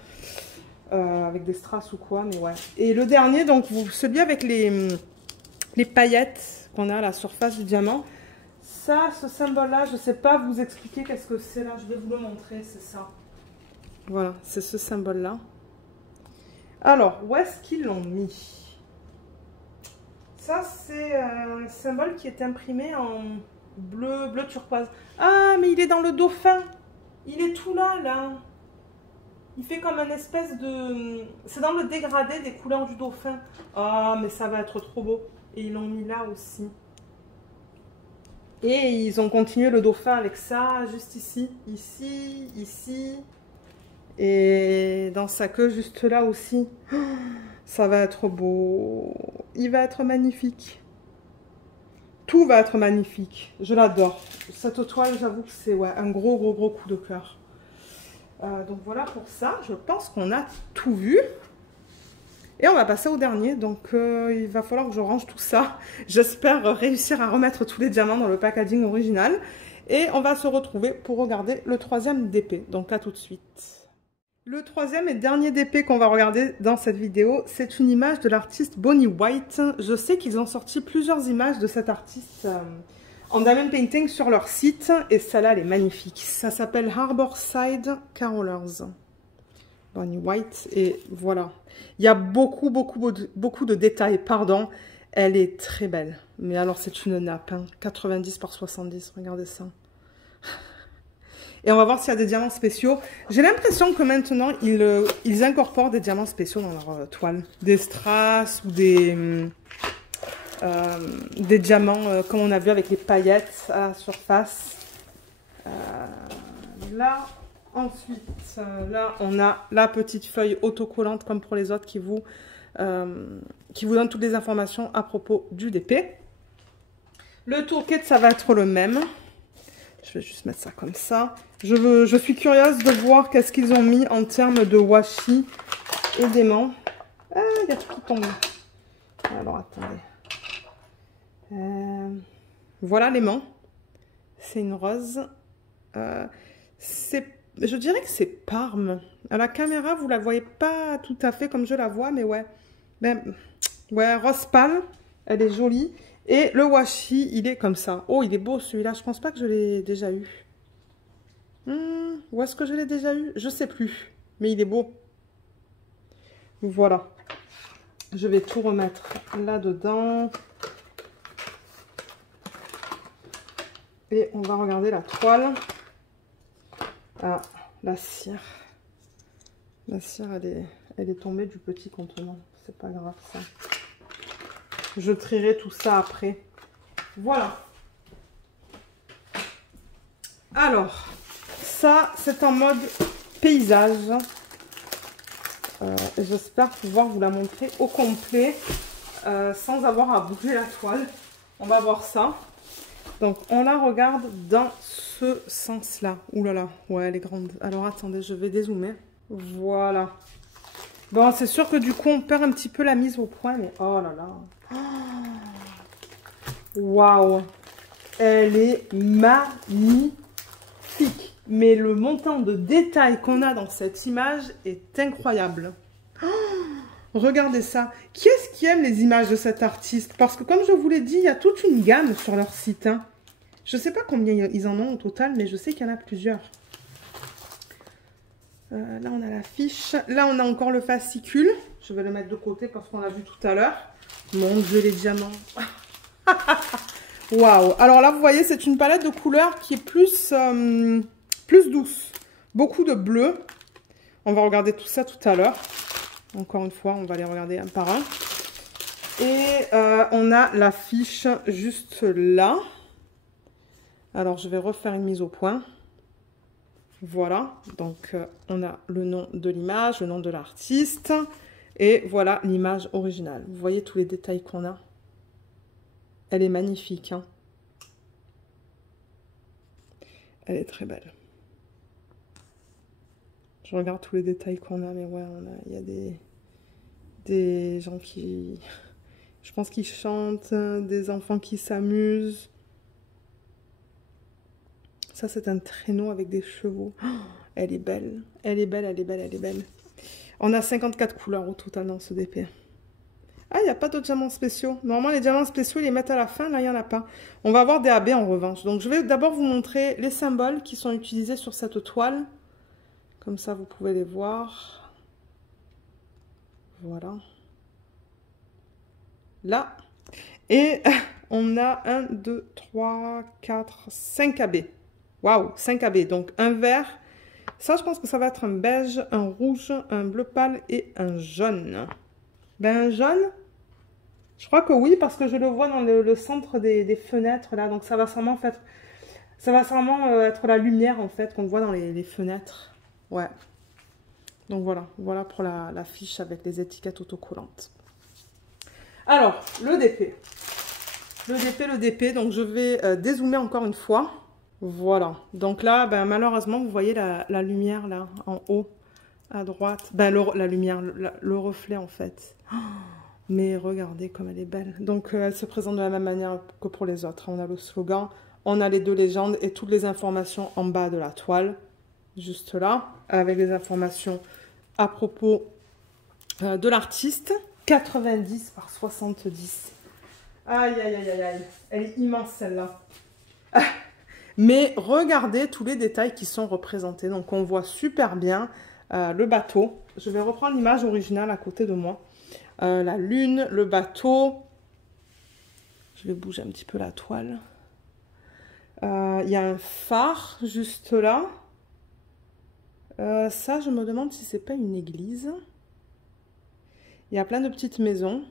Avec des strass ou quoi, mais ouais. Et le dernier, donc celui avec les paillettes qu'on a à la surface du diamant. Ça, ce symbole-là, je ne sais pas vous expliquer qu'est-ce que c'est là. Je vais vous le montrer, c'est ça. Voilà, c'est ce symbole-là. Alors, où est-ce qu'ils l'ont mis? Ça, c'est un symbole qui est imprimé en bleu turquoise. Ah, mais il est dans le dauphin. Il est tout là, là. Il fait comme une espèce de... C'est dans le dégradé des couleurs du dauphin. Ah, mais ça va être trop beau. Et ils l'ont mis là aussi. Et ils ont continué le dauphin avec ça, juste ici, ici, ici. Et dans sa queue, juste là aussi. Ça va être beau. Il va être magnifique. Tout va être magnifique. Je l'adore. Cette toile, j'avoue que c'est ouais, un gros coup de cœur. Donc voilà pour ça. Je pense qu'on a tout vu. Et on va passer au dernier, donc il va falloir que je range tout ça. J'espère réussir à remettre tous les diamants dans le packaging original. Et on va se retrouver pour regarder le 3e DP, donc là tout de suite. Le 3e et dernier DP qu'on va regarder dans cette vidéo, c'est une image de l'artiste Bonnie White. Je sais qu'ils ont sorti plusieurs images de cet artiste en diamond painting sur leur site. Et celle-là, elle est magnifique. Ça s'appelle Harborside Carolers. Bonnie White, et voilà. Il y a beaucoup de détails, pardon. Elle est très belle. Mais alors, c'est une nappe, hein. 90 par 70, regardez ça. Et on va voir s'il y a des diamants spéciaux. J'ai l'impression que maintenant, ils incorporent des diamants spéciaux dans leur toile. Des strass ou des diamants comme on a vu avec les paillettes à la surface. Là, ensuite, là, on a la petite feuille autocollante comme pour les autres qui vous donne toutes les informations à propos du DP. Le toolkit, ça va être le même. Je vais juste mettre ça comme ça. Je suis curieuse de voir qu'est-ce qu'ils ont mis en termes de washi et d'aimants. Ah, il y a tout qui tombe. Alors, attendez. Voilà l'aimant. C'est une rose. Je dirais que c'est Parme. À la caméra, vous la voyez pas tout à fait comme je la vois, mais ouais. Ouais, rose pâle. Elle est jolie. Et le washi, il est comme ça. Oh, il est beau celui-là. Je pense pas que je l'ai déjà eu. Où est-ce que je l'ai déjà eu? Je sais plus. Mais il est beau. Voilà. Je vais tout remettre là-dedans. Et on va regarder la toile. Ah, la cire. La cire, elle est tombée du petit contenant. C'est pas grave ça. Je trierai tout ça après. Voilà. Alors, ça, c'est en mode paysage. J'espère pouvoir vous la montrer au complet sans avoir à bouger la toile. On va voir ça. Donc, on la regarde dans ce sens-là. Ouh là là, ouais, elle est grande. Alors, attendez, je vais dézoomer. Voilà. Bon, c'est sûr que du coup, on perd un petit peu la mise au point, mais oh là là. Waouh, elle est magnifique. Mais le montant de détails qu'on a dans cette image est incroyable. Regardez ça. Qui est-ce qui aime les images de cet artiste? Parce que comme je vous l'ai dit, il y a toute une gamme sur leur site. Hein. Je ne sais pas combien ils en ont au total, mais je sais qu'il y en a plusieurs. Là, on a la fiche. Là, on a encore le fascicule. Je vais le mettre de côté parce qu'on l'a vu tout à l'heure. Mon Dieu, les diamants. Waouh. Alors là, vous voyez, c'est une palette de couleurs qui est plus douce. Beaucoup de bleu. On va regarder tout ça tout à l'heure. Encore une fois, on va les regarder un par un. Et on a la fiche juste là. Alors, je vais refaire une mise au point. Voilà. Donc, on a le nom de l'image, le nom de l'artiste. Et voilà l'image originale. Vous voyez tous les détails qu'on a. Elle est magnifique. Hein. Elle est très belle. Je regarde tous les détails qu'on a, mais ouais, il y a des gens qui... Je pense qu'ils chantent, des enfants qui s'amusent. Ça, c'est un traîneau avec des chevaux. Oh, elle est belle. Elle est belle, elle est belle, elle est belle. On a 54 couleurs au total dans ce DP. Ah, il n'y a pas de diamants spéciaux. Normalement, les diamants spéciaux, ils les mettent à la fin. Là, il n'y en a pas. On va avoir des AB en revanche. Donc, je vais d'abord vous montrer les symboles qui sont utilisés sur cette toile. Comme ça, vous pouvez les voir. Voilà. Là. Et on a 1, 2, 3, 4, 5 AB. Waouh, 5 AB. Donc, un vert. Ça, je pense que ça va être un beige, un rouge, un bleu pâle et un jaune. Ben, un jaune, je crois que oui, parce que je le vois dans le centre des fenêtres, là. Donc, ça va sûrement être la lumière, en fait, qu'on voit dans les fenêtres. Ouais. Donc, voilà. Voilà pour la fiche avec les étiquettes autocollantes. Alors, le DP. Le DP. Donc, je vais dézoomer encore une fois. Voilà. Donc là, ben, malheureusement, vous voyez la lumière, là, en haut, à droite. Ben, la lumière, le reflet, en fait. Oh, mais regardez comme elle est belle. Donc, elle se présente de la même manière que pour les autres. On a le slogan, on a les deux légendes et toutes les informations en bas de la toile. Juste là, avec les informations à propos de l'artiste. 90 par 70. Aïe, aïe, aïe, aïe, aïe. Elle est immense, celle-là. Mais regardez tous les détails qui sont représentés. Donc, on voit super bien le bateau. Je vais reprendre l'image originale à côté de moi. La lune, le bateau. Je vais bouger un petit peu la toile. Il y a un phare juste là. Ça, je me demande si c'est pas une église. Il y a plein de petites maisons.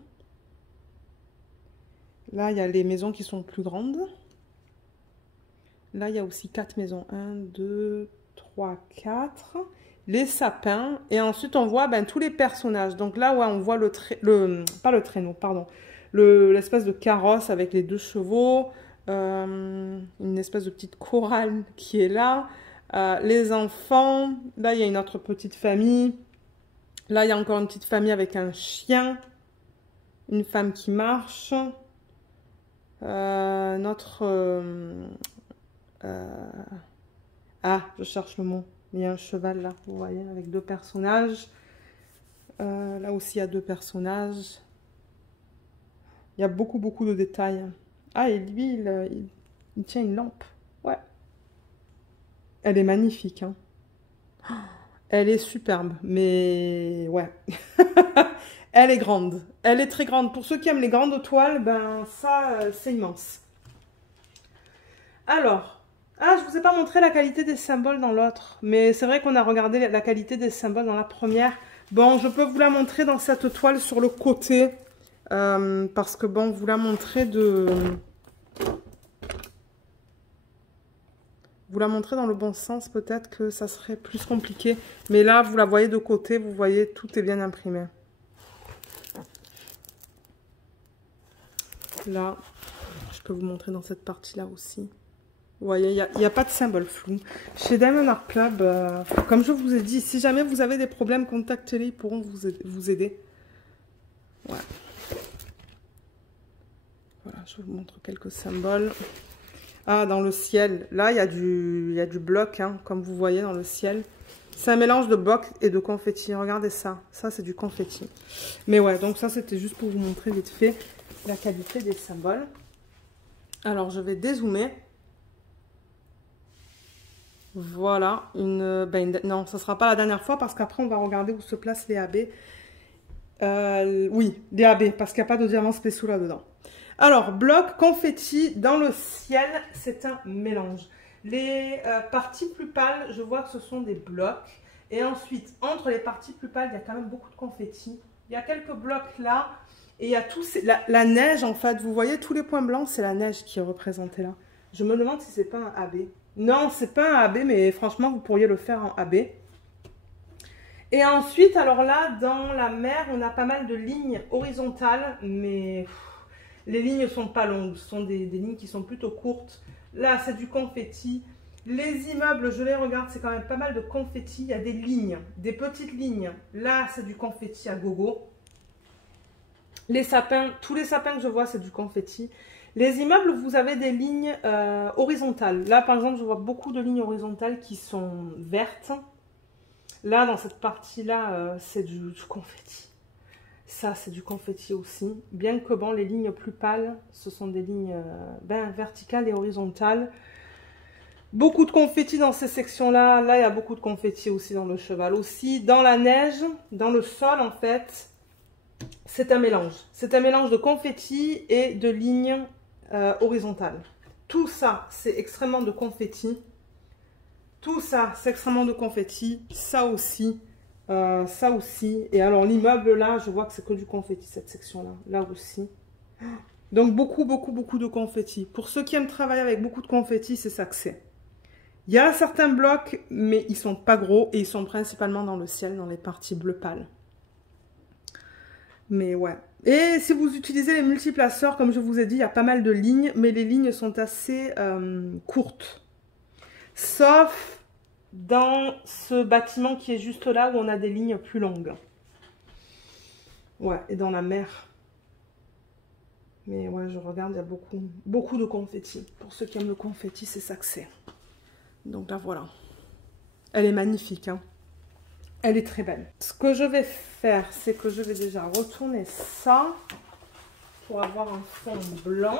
Là, il y a les maisons qui sont plus grandes. Là, il y a aussi 4 maisons. 1, 2, 3, 4. Les sapins. Et ensuite, on voit tous les personnages. Donc là, ouais, on voit pas le traîneau, pardon. L'espèce de carrosse avec les 2 chevaux. Une espèce de petite chorale qui est là. Les enfants. Là, il y a une autre petite famille. Là, il y a encore une petite famille avec un chien. Une femme qui marche. Je cherche le mot. Il y a un cheval là, vous voyez, avec 2 personnages. Là aussi, il y a 2 personnages. Il y a beaucoup de détails. Ah, et lui, il tient une lampe. Ouais. Elle est magnifique, hein. Elle est superbe, mais ouais. Elle est grande. Elle est très grande. Pour ceux qui aiment les grandes toiles, ça, c'est immense. Alors, je vous ai pas montré la qualité des symboles dans l'autre. Mais c'est vrai qu'on a regardé la qualité des symboles dans la première. Bon, je peux vous la montrer dans cette toile sur le côté. Parce que bon, vous la montrer vous la montrer dans le bon sens, peut-être que ça serait plus compliqué. Mais là, vous la voyez de côté, vous voyez, tout est bien imprimé. Là, je peux vous montrer dans cette partie-là aussi. Vous voyez, il n'y a pas de symbole flou. Chez Diamond Art Club, comme je vous ai dit, si jamais vous avez des problèmes, contactez-les, ils pourront vous aider. Ouais. Voilà, je vous montre quelques symboles. Ah, dans le ciel, là, il y a du bloc, hein, comme vous voyez dans le ciel. C'est un mélange de bloc et de confetti. Regardez ça. Ça, c'est du confetti. Mais ouais, donc ça, c'était juste pour vous montrer vite fait la qualité des symboles. Alors, je vais dézoomer. Voilà. Non, ça ne sera pas la dernière fois parce qu'après, on va regarder où se placent les AB. Oui, les AB, parce qu'il n'y a pas de diamants spéciaux là-dedans. Alors, bloc, confetti, dans le ciel, c'est un mélange. Les parties plus pâles, je vois que ce sont des blocs. Et ensuite, entre les parties plus pâles, il y a quand même beaucoup de confetti. Il y a quelques blocs là. Et il y a la neige, en fait. Vous voyez, tous les points blancs, c'est la neige qui est représentée là. Je me demande si c'est pas un AB. Non, c'est pas un AB, mais franchement, vous pourriez le faire en AB. Et ensuite, alors là, dans la mer, on a pas mal de lignes horizontales, mais les lignes ne sont pas longues. Ce sont des lignes qui sont plutôt courtes. Là, c'est du confetti. Les immeubles, je les regarde, c'est quand même pas mal de confetti. Il y a des lignes, des petites lignes. Là, c'est du confetti à gogo. Les sapins, tous les sapins que je vois, c'est du confetti. Les immeubles, vous avez des lignes horizontales. Là, par exemple, je vois beaucoup de lignes horizontales qui sont vertes. Là, dans cette partie-là, c'est du confetti. Ça, c'est du confetti aussi. Bien que, bon, les lignes plus pâles, ce sont des lignes verticales et horizontales. Beaucoup de confetti dans ces sections-là. Là, il y a beaucoup de confetti aussi dans le cheval. Aussi, dans la neige, dans le sol, en fait, c'est un mélange. C'est un mélange de confetti et de lignes horizontales. Tout ça, c'est extrêmement de confetti. Tout ça, c'est extrêmement de confetti. Ça aussi. Ça aussi. Et alors, l'immeuble, là, je vois que c'est que du confetti, cette section-là. Là aussi. Donc, beaucoup de confetti. Pour ceux qui aiment travailler avec beaucoup de confetti, c'est ça que c'est. Il y a certains blocs, mais ils sont pas gros. Et ils sont principalement dans le ciel, dans les parties bleu pâle. Mais ouais. Et si vous utilisez les multiplaceurs, comme je vous ai dit, il y a pas mal de lignes. Mais les lignes sont assez courtes. Sauf dans ce bâtiment qui est juste là où on a des lignes plus longues. Ouais, et dans la mer. Mais ouais, je regarde, il y a beaucoup de confetti. Pour ceux qui aiment le confetti, c'est ça que c'est. Donc là, voilà. Elle est magnifique, hein. Elle est très belle. Ce que je vais faire, c'est que je vais déjà retourner ça pour avoir un fond blanc.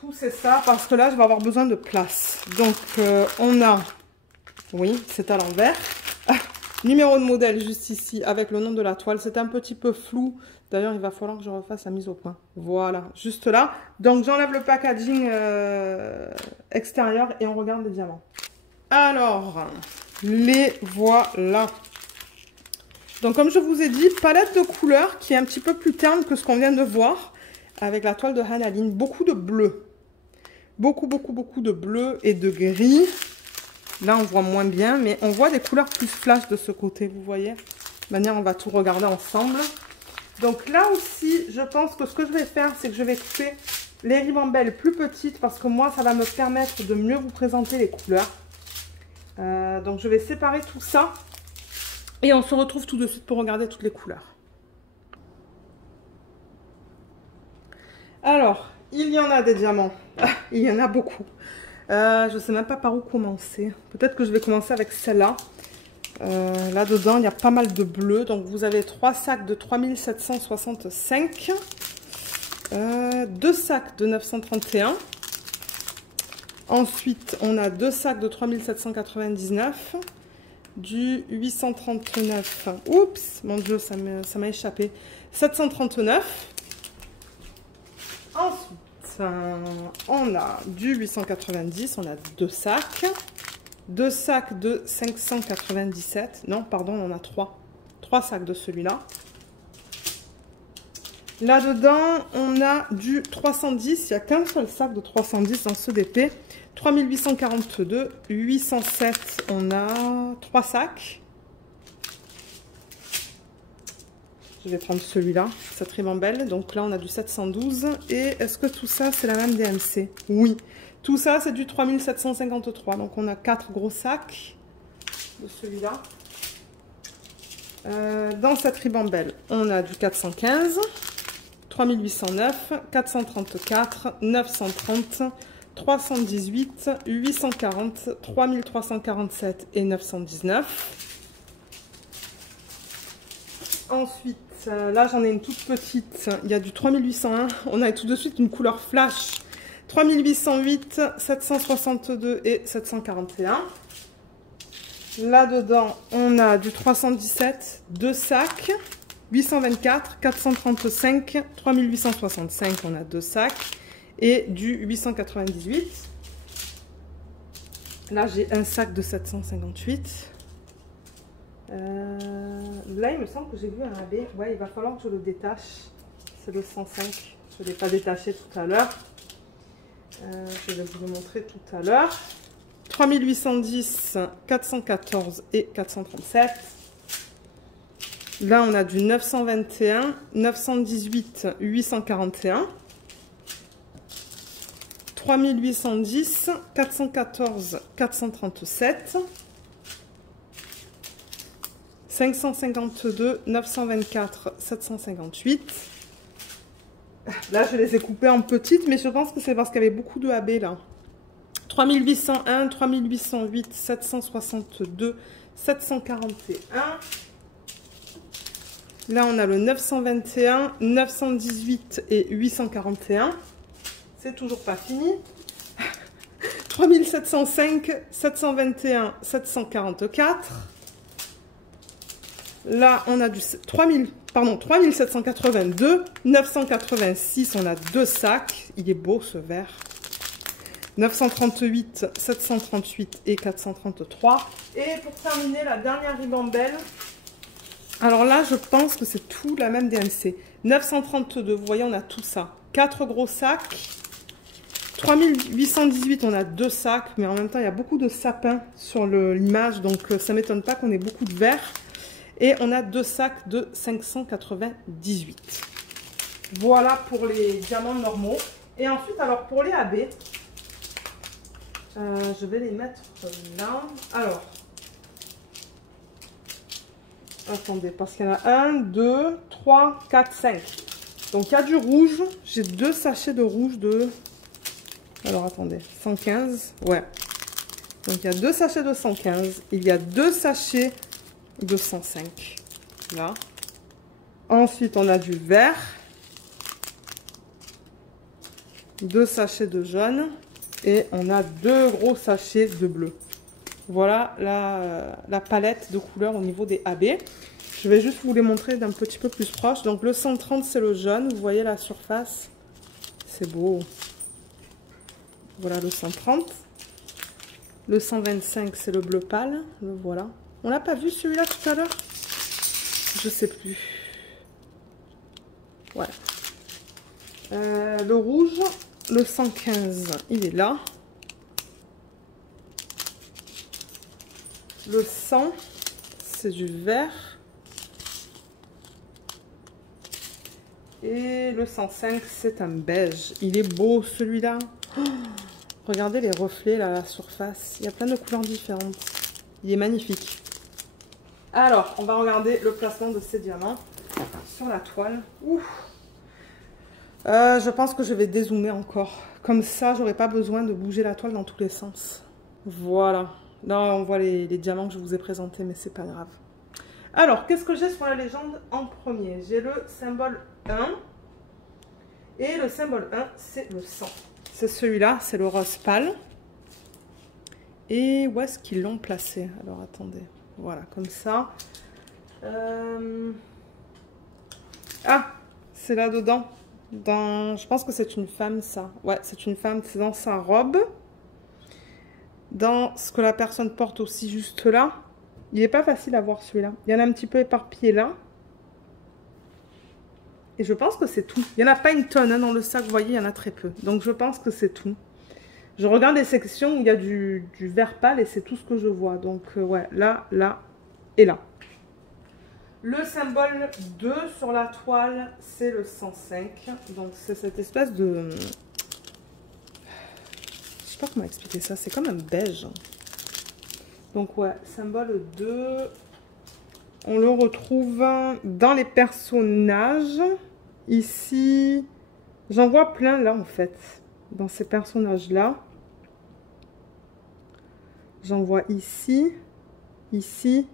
Pousser ça parce que là, je vais avoir besoin de place. Donc, on a... Oui, c'est à l'envers. Numéro de modèle juste ici avec le nom de la toile. C'est un petit peu flou. D'ailleurs, il va falloir que je refasse la mise au point. Voilà, juste là. Donc, j'enlève le packaging extérieur et on regarde les diamants. Alors, Les voilà. Donc comme je vous ai dit, palette de couleurs qui est un petit peu plus terne que ce qu'on vient de voir. Avec la toile de Hannah-Lynn. Beaucoup de bleu. Beaucoup de bleu et de gris. Là, on voit moins bien, mais on voit des couleurs plus flash de ce côté, vous voyez. De toute manière, on va tout regarder ensemble. Donc là aussi, je pense que ce que je vais faire, c'est que je vais couper les ribambelles plus petites parce que moi, ça va me permettre de mieux vous présenter les couleurs. Donc je vais séparer tout ça et on se retrouve tout de suite pour regarder toutes les couleurs. Alors, il y en a des diamants. Il y en a beaucoup. Je ne sais même pas par où commencer. Peut-être que je vais commencer avec celle-là. Là-dedans, il y a pas mal de bleu. Donc, vous avez 3 sacs de 3765. 2 sacs de 931. Ensuite, on a 2 sacs de 3799. Du 839. Oups, mon Dieu, ça m'a échappé. 739. Ensuite, on a du 890, on a 2 sacs. 2 sacs de 597. Non, pardon, on en a 3. 3 sacs de celui-là. Là-dedans, on a du 310. Il n'y a qu'un seul sac de 310 dans ce DP. 3842. 807, on a 3 sacs. Je vais prendre celui-là, cette ribambelle. Donc là, on a du 712. Et est-ce que tout ça, c'est la même DMC? Oui. Tout ça, c'est du 3753. Donc on a 4 gros sacs de celui-là. Dans cette ribambelle, on a du 415, 3809, 434, 930, 318, 840, 3347 et 919. Ensuite, là j'en ai une toute petite, il y a du 3801, on a tout de suite une couleur flash, 3808, 762 et 741. Là-dedans, on a du 317, 2 sacs, 824, 435, 3865, on a 2 sacs, et du 898. Là, j'ai un sac de 758. Là, il me semble que j'ai vu un AB. Ouais, il va falloir que je le détache. C'est le 105. Je ne l'ai pas détaché tout à l'heure. Je vais vous le montrer tout à l'heure. 3810, 414 et 437. Là, on a du 921, 918, 841. 3810, 414, 437. 552, 924, 758. Là, je les ai coupés en petites, mais je pense que c'est parce qu'il y avait beaucoup de AB là. 3801, 3808, 762, 741. Là, on a le 921, 918 et 841. C'est toujours pas fini. 3705, 721, 744. Là, on a du 3782, 986, on a 2 sacs. Il est beau ce vert. 938, 738 et 433. Et pour terminer, la dernière ribambelle. Alors là, je pense que c'est tout la même DMC. 932, vous voyez, on a tout ça. 4 gros sacs. 3818, on a 2 sacs. Mais en même temps, il y a beaucoup de sapins sur l'image. Donc, ça ne m'étonne pas qu'on ait beaucoup de vert. Et on a 2 sacs de 598. Voilà pour les diamants normaux. Et ensuite, alors pour les AB, je vais les mettre là. Alors, attendez, parce qu'il y en a 1, 2, 3, 4, 5. Donc, il y a du rouge. J'ai 2 sachets de rouge de... Alors, attendez, 115. Ouais. Donc, il y a 2 sachets de 115. Il y a 2 sachets de 105. Là. Ensuite, on a du vert. 2 sachets de jaune. Et on a 2 gros sachets de bleu. Voilà la palette de couleurs au niveau des AB. Je vais juste vous les montrer d'un petit peu plus proche. Donc le 130, c'est le jaune. Vous voyez la surface. C'est beau. Voilà le 130. Le 125, c'est le bleu pâle. Le voilà. On l'a pas vu celui-là tout à l'heure? Je sais plus. Voilà. Le rouge, le 115, il est là. Le 100, c'est du vert. Et le 105, c'est un beige. Il est beau celui-là. Oh, regardez les reflets là à la surface. Il y a plein de couleurs différentes. Il est magnifique. Alors, on va regarder le placement de ces diamants sur la toile. Ouh. Je pense que je vais dézoomer encore. Comme ça, j'aurai pas besoin de bouger la toile dans tous les sens. Voilà. Là, on voit les diamants que je vous ai présentés, mais c'est pas grave. Alors, qu'est-ce que j'ai sur la légende en premier? J'ai le symbole 1. Et le symbole 1, c'est le 100. C'est celui-là, c'est le rose pâle. Et où est-ce qu'ils l'ont placé? Alors, attendez. Voilà, comme ça. Ah, c'est là-dedans. Je pense que c'est une femme, ça. Ouais, c'est une femme, c'est dans sa robe. Dans ce que la personne porte aussi juste là. Il n'est pas facile à voir celui-là. Il y en a un petit peu éparpillé là. Et je pense que c'est tout. Il n'y en a pas une tonne hein, dans le sac, vous voyez, il y en a très peu. Donc je pense que c'est tout. Je regarde les sections où il y a du vert pâle et c'est tout ce que je vois. Donc ouais, là, là et là. Le symbole 2 sur la toile, c'est le 105. Donc c'est cette espèce de... Je sais pas comment expliquer ça. C'est comme un beige. Donc ouais, symbole 2. On le retrouve dans les personnages. Ici, j'en vois plein là en fait. Dans ces personnages-là. J'en vois ici. Ici.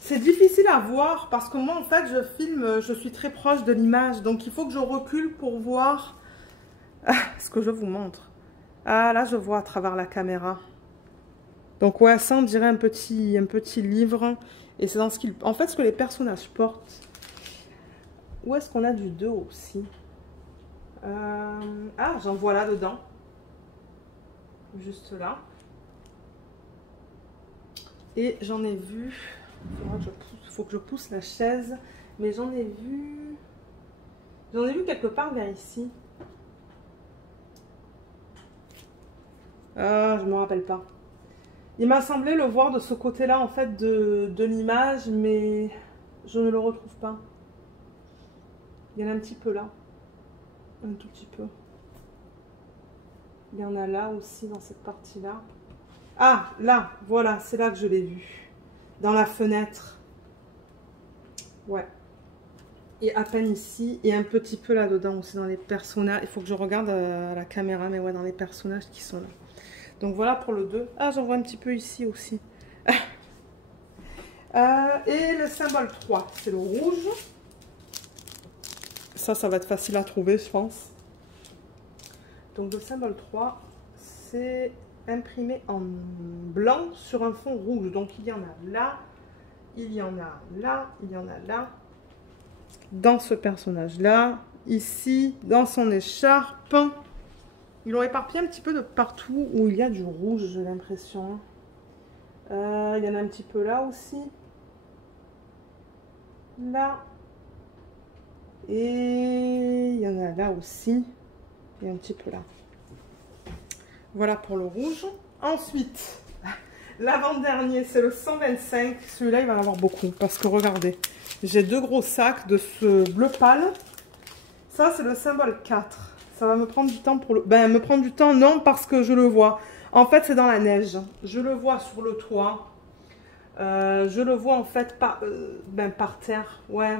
C'est difficile à voir parce que moi en fait je filme, je suis très proche de l'image. Donc il faut que je recule pour voir ce que je vous montre. Ah là je vois à travers la caméra. Donc ouais, ça on dirait un petit livre. Et c'est dans ce qu'il... En fait, ce que les personnages portent. Où est-ce qu'on a du 2 aussi? Ah, j'en vois là dedans. Juste là. Et j'en ai vu... Il faut que je pousse la chaise. Mais j'en ai vu... J'en ai vu quelque part vers ici. Ah, je ne me rappelle pas. Il m'a semblé le voir de ce côté-là, en fait, de l'image, mais je ne le retrouve pas. Il y en a un petit peu là. Un tout petit peu. Il y en a là aussi, dans cette partie-là. Ah, là, voilà, c'est là que je l'ai vu. Dans la fenêtre. Ouais. Et à peine ici, et un petit peu là-dedans aussi, dans les personnages. Il faut que je regarde à la caméra, mais ouais, dans les personnages qui sont là. Donc voilà pour le 2. Ah, j'en vois un petit peu ici aussi. Et le symbole 3, c'est le rouge. Ça va être facile à trouver, je pense. Donc le symbole 3, c'est imprimé en blanc sur un fond rouge. Donc il y en a là, il y en a là, il y en a là. Dans ce personnage-là, ici, dans son écharpe. Ils l'ont éparpillé un petit peu de partout où il y a du rouge, j'ai l'impression. Il y en a un petit peu là aussi. Là. Et il y en a là aussi. Et un petit peu là. Voilà pour le rouge. Ensuite, l'avant-dernier, c'est le 125. Celui-là, il va en avoir beaucoup. Parce que regardez, j'ai 2 gros sacs de ce bleu pâle. Ça, c'est le symbole 4. Ça va me prendre du temps pour le... Ben, me prendre du temps, non, parce que je le vois. En fait, c'est dans la neige. Je le vois sur le toit. Je le vois, en fait, par terre. Ouais.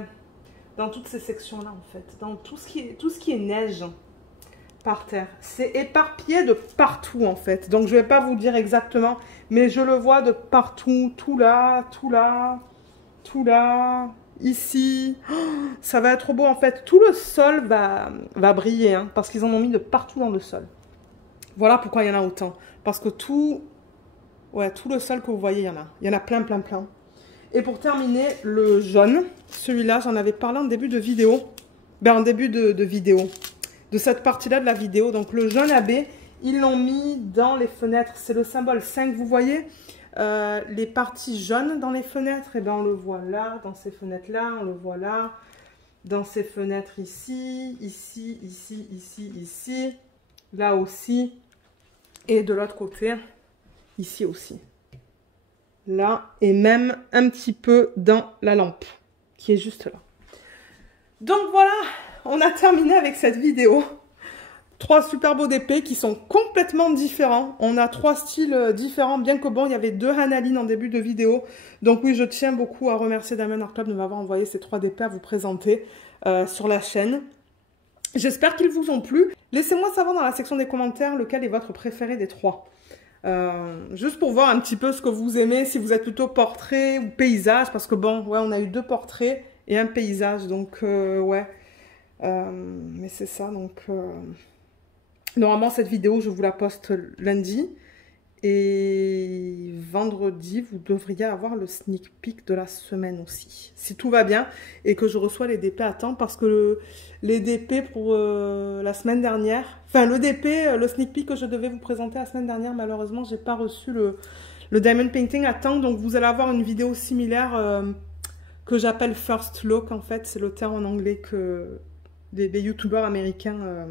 Dans toutes ces sections-là, en fait. Dans tout ce qui est neige par terre. C'est éparpillé de partout, en fait. Donc, je ne vais pas vous dire exactement. Mais je le vois de partout. Tout là, tout là, tout là... Ici, oh, ça va être trop beau en fait. Tout le sol va briller hein, parce qu'ils en ont mis de partout dans le sol. Voilà pourquoi il y en a autant. Parce que tout le sol que vous voyez, il y en a. Il y en a plein, plein, plein. Et pour terminer, le jaune. Celui-là, j'en avais parlé en début de vidéo. Ben, en début de vidéo. De cette partie-là de la vidéo. Donc le jaune abbé, ils l'ont mis dans les fenêtres. C'est le symbole 5, vous voyez les parties jaunes dans les fenêtres, et bien on le voit là, dans ces fenêtres-là, on le voit là, dans ces fenêtres ici, ici, ici, ici, ici, là aussi, et de l'autre côté, ici aussi. Là, et même un petit peu dans la lampe, qui est juste là. Donc voilà, on a terminé avec cette vidéo. 3 super beaux DP qui sont complètement différents. On a 3 styles différents, bien que bon, il y avait 2 Hannah en début de vidéo. Donc oui, je tiens beaucoup à remercier Diamond Art Club de m'avoir envoyé ces 3 DP à vous présenter sur la chaîne. J'espère qu'ils vous ont plu. Laissez-moi savoir dans la section des commentaires lequel est votre préféré des 3. Juste pour voir un petit peu ce que vous aimez, si vous êtes plutôt portrait ou paysage, parce que bon, ouais, on a eu 2 portraits et un paysage, donc ouais. Mais c'est ça, donc... Normalement, cette vidéo, je vous la poste lundi. Et vendredi, vous devriez avoir le sneak peek de la semaine aussi. Si tout va bien et que je reçois les DP à temps. Parce que les DP pour la semaine dernière... Enfin, le DP, le sneak peek que je devais vous présenter la semaine dernière, malheureusement, j'ai pas reçu le Diamond Painting à temps. Donc, vous allez avoir une vidéo similaire que j'appelle First Look, en fait. C'est le terme en anglais que des youtubeurs américains...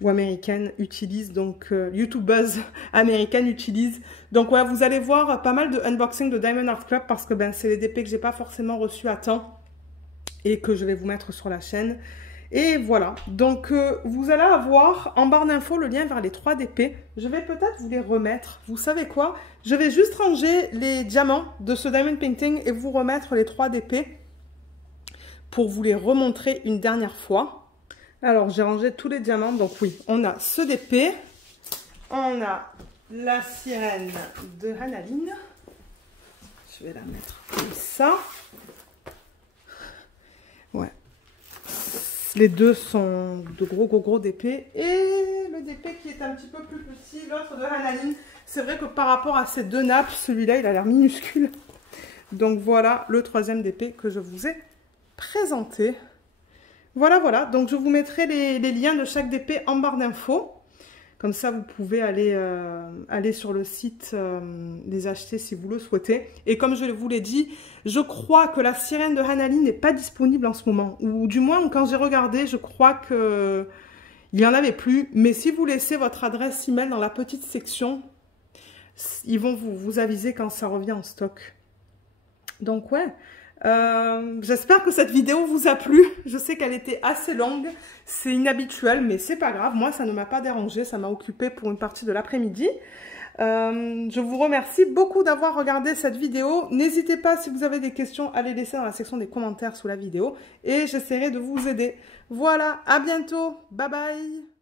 ou américaine utilise, donc YouTubers américaine utilise. Donc ouais, vous allez voir pas mal de unboxing de Diamond Art Club parce que ben, c'est les DP que j'ai pas forcément reçus à temps et que je vais vous mettre sur la chaîne. Et voilà, donc vous allez avoir en barre d'infos le lien vers les 3 DP. Je vais peut-être vous les remettre. Vous savez quoi? Je vais juste ranger les diamants de ce Diamond Painting et vous remettre les 3 DP pour vous les remontrer une dernière fois. Alors, j'ai rangé tous les diamants. Donc oui, on a ce DP. On a la sirène de Hannah. Je vais la mettre comme ça. Ouais. Les deux sont de gros DP. Et le DP qui est un petit peu plus petit, l'autre de Hannah. C'est vrai que par rapport à ces 2 nappes, celui-là, il a l'air minuscule. Donc voilà le 3e DP que je vous ai présenté. Voilà, donc je vous mettrai les liens de chaque DP en barre d'infos. Comme ça, vous pouvez aller sur le site, les acheter si vous le souhaitez. Et comme je vous l'ai dit, je crois que la sirène de Hannah n'est pas disponible en ce moment. Ou du moins, quand j'ai regardé, je crois qu'il n'y en avait plus. Mais si vous laissez votre adresse email dans la petite section, ils vont vous aviser quand ça revient en stock. Donc ouais... j'espère que cette vidéo vous a plu. Je sais qu'elle était assez longue, c'est inhabituel, mais c'est pas grave. Moi, ça ne m'a pas dérangé, ça m'a occupé pour une partie de l'après-midi. Je vous remercie beaucoup d'avoir regardé cette vidéo. N'hésitez pas, si vous avez des questions, à les laisser dans la section des commentaires sous la vidéo et j'essaierai de vous aider. Voilà, à bientôt, bye bye.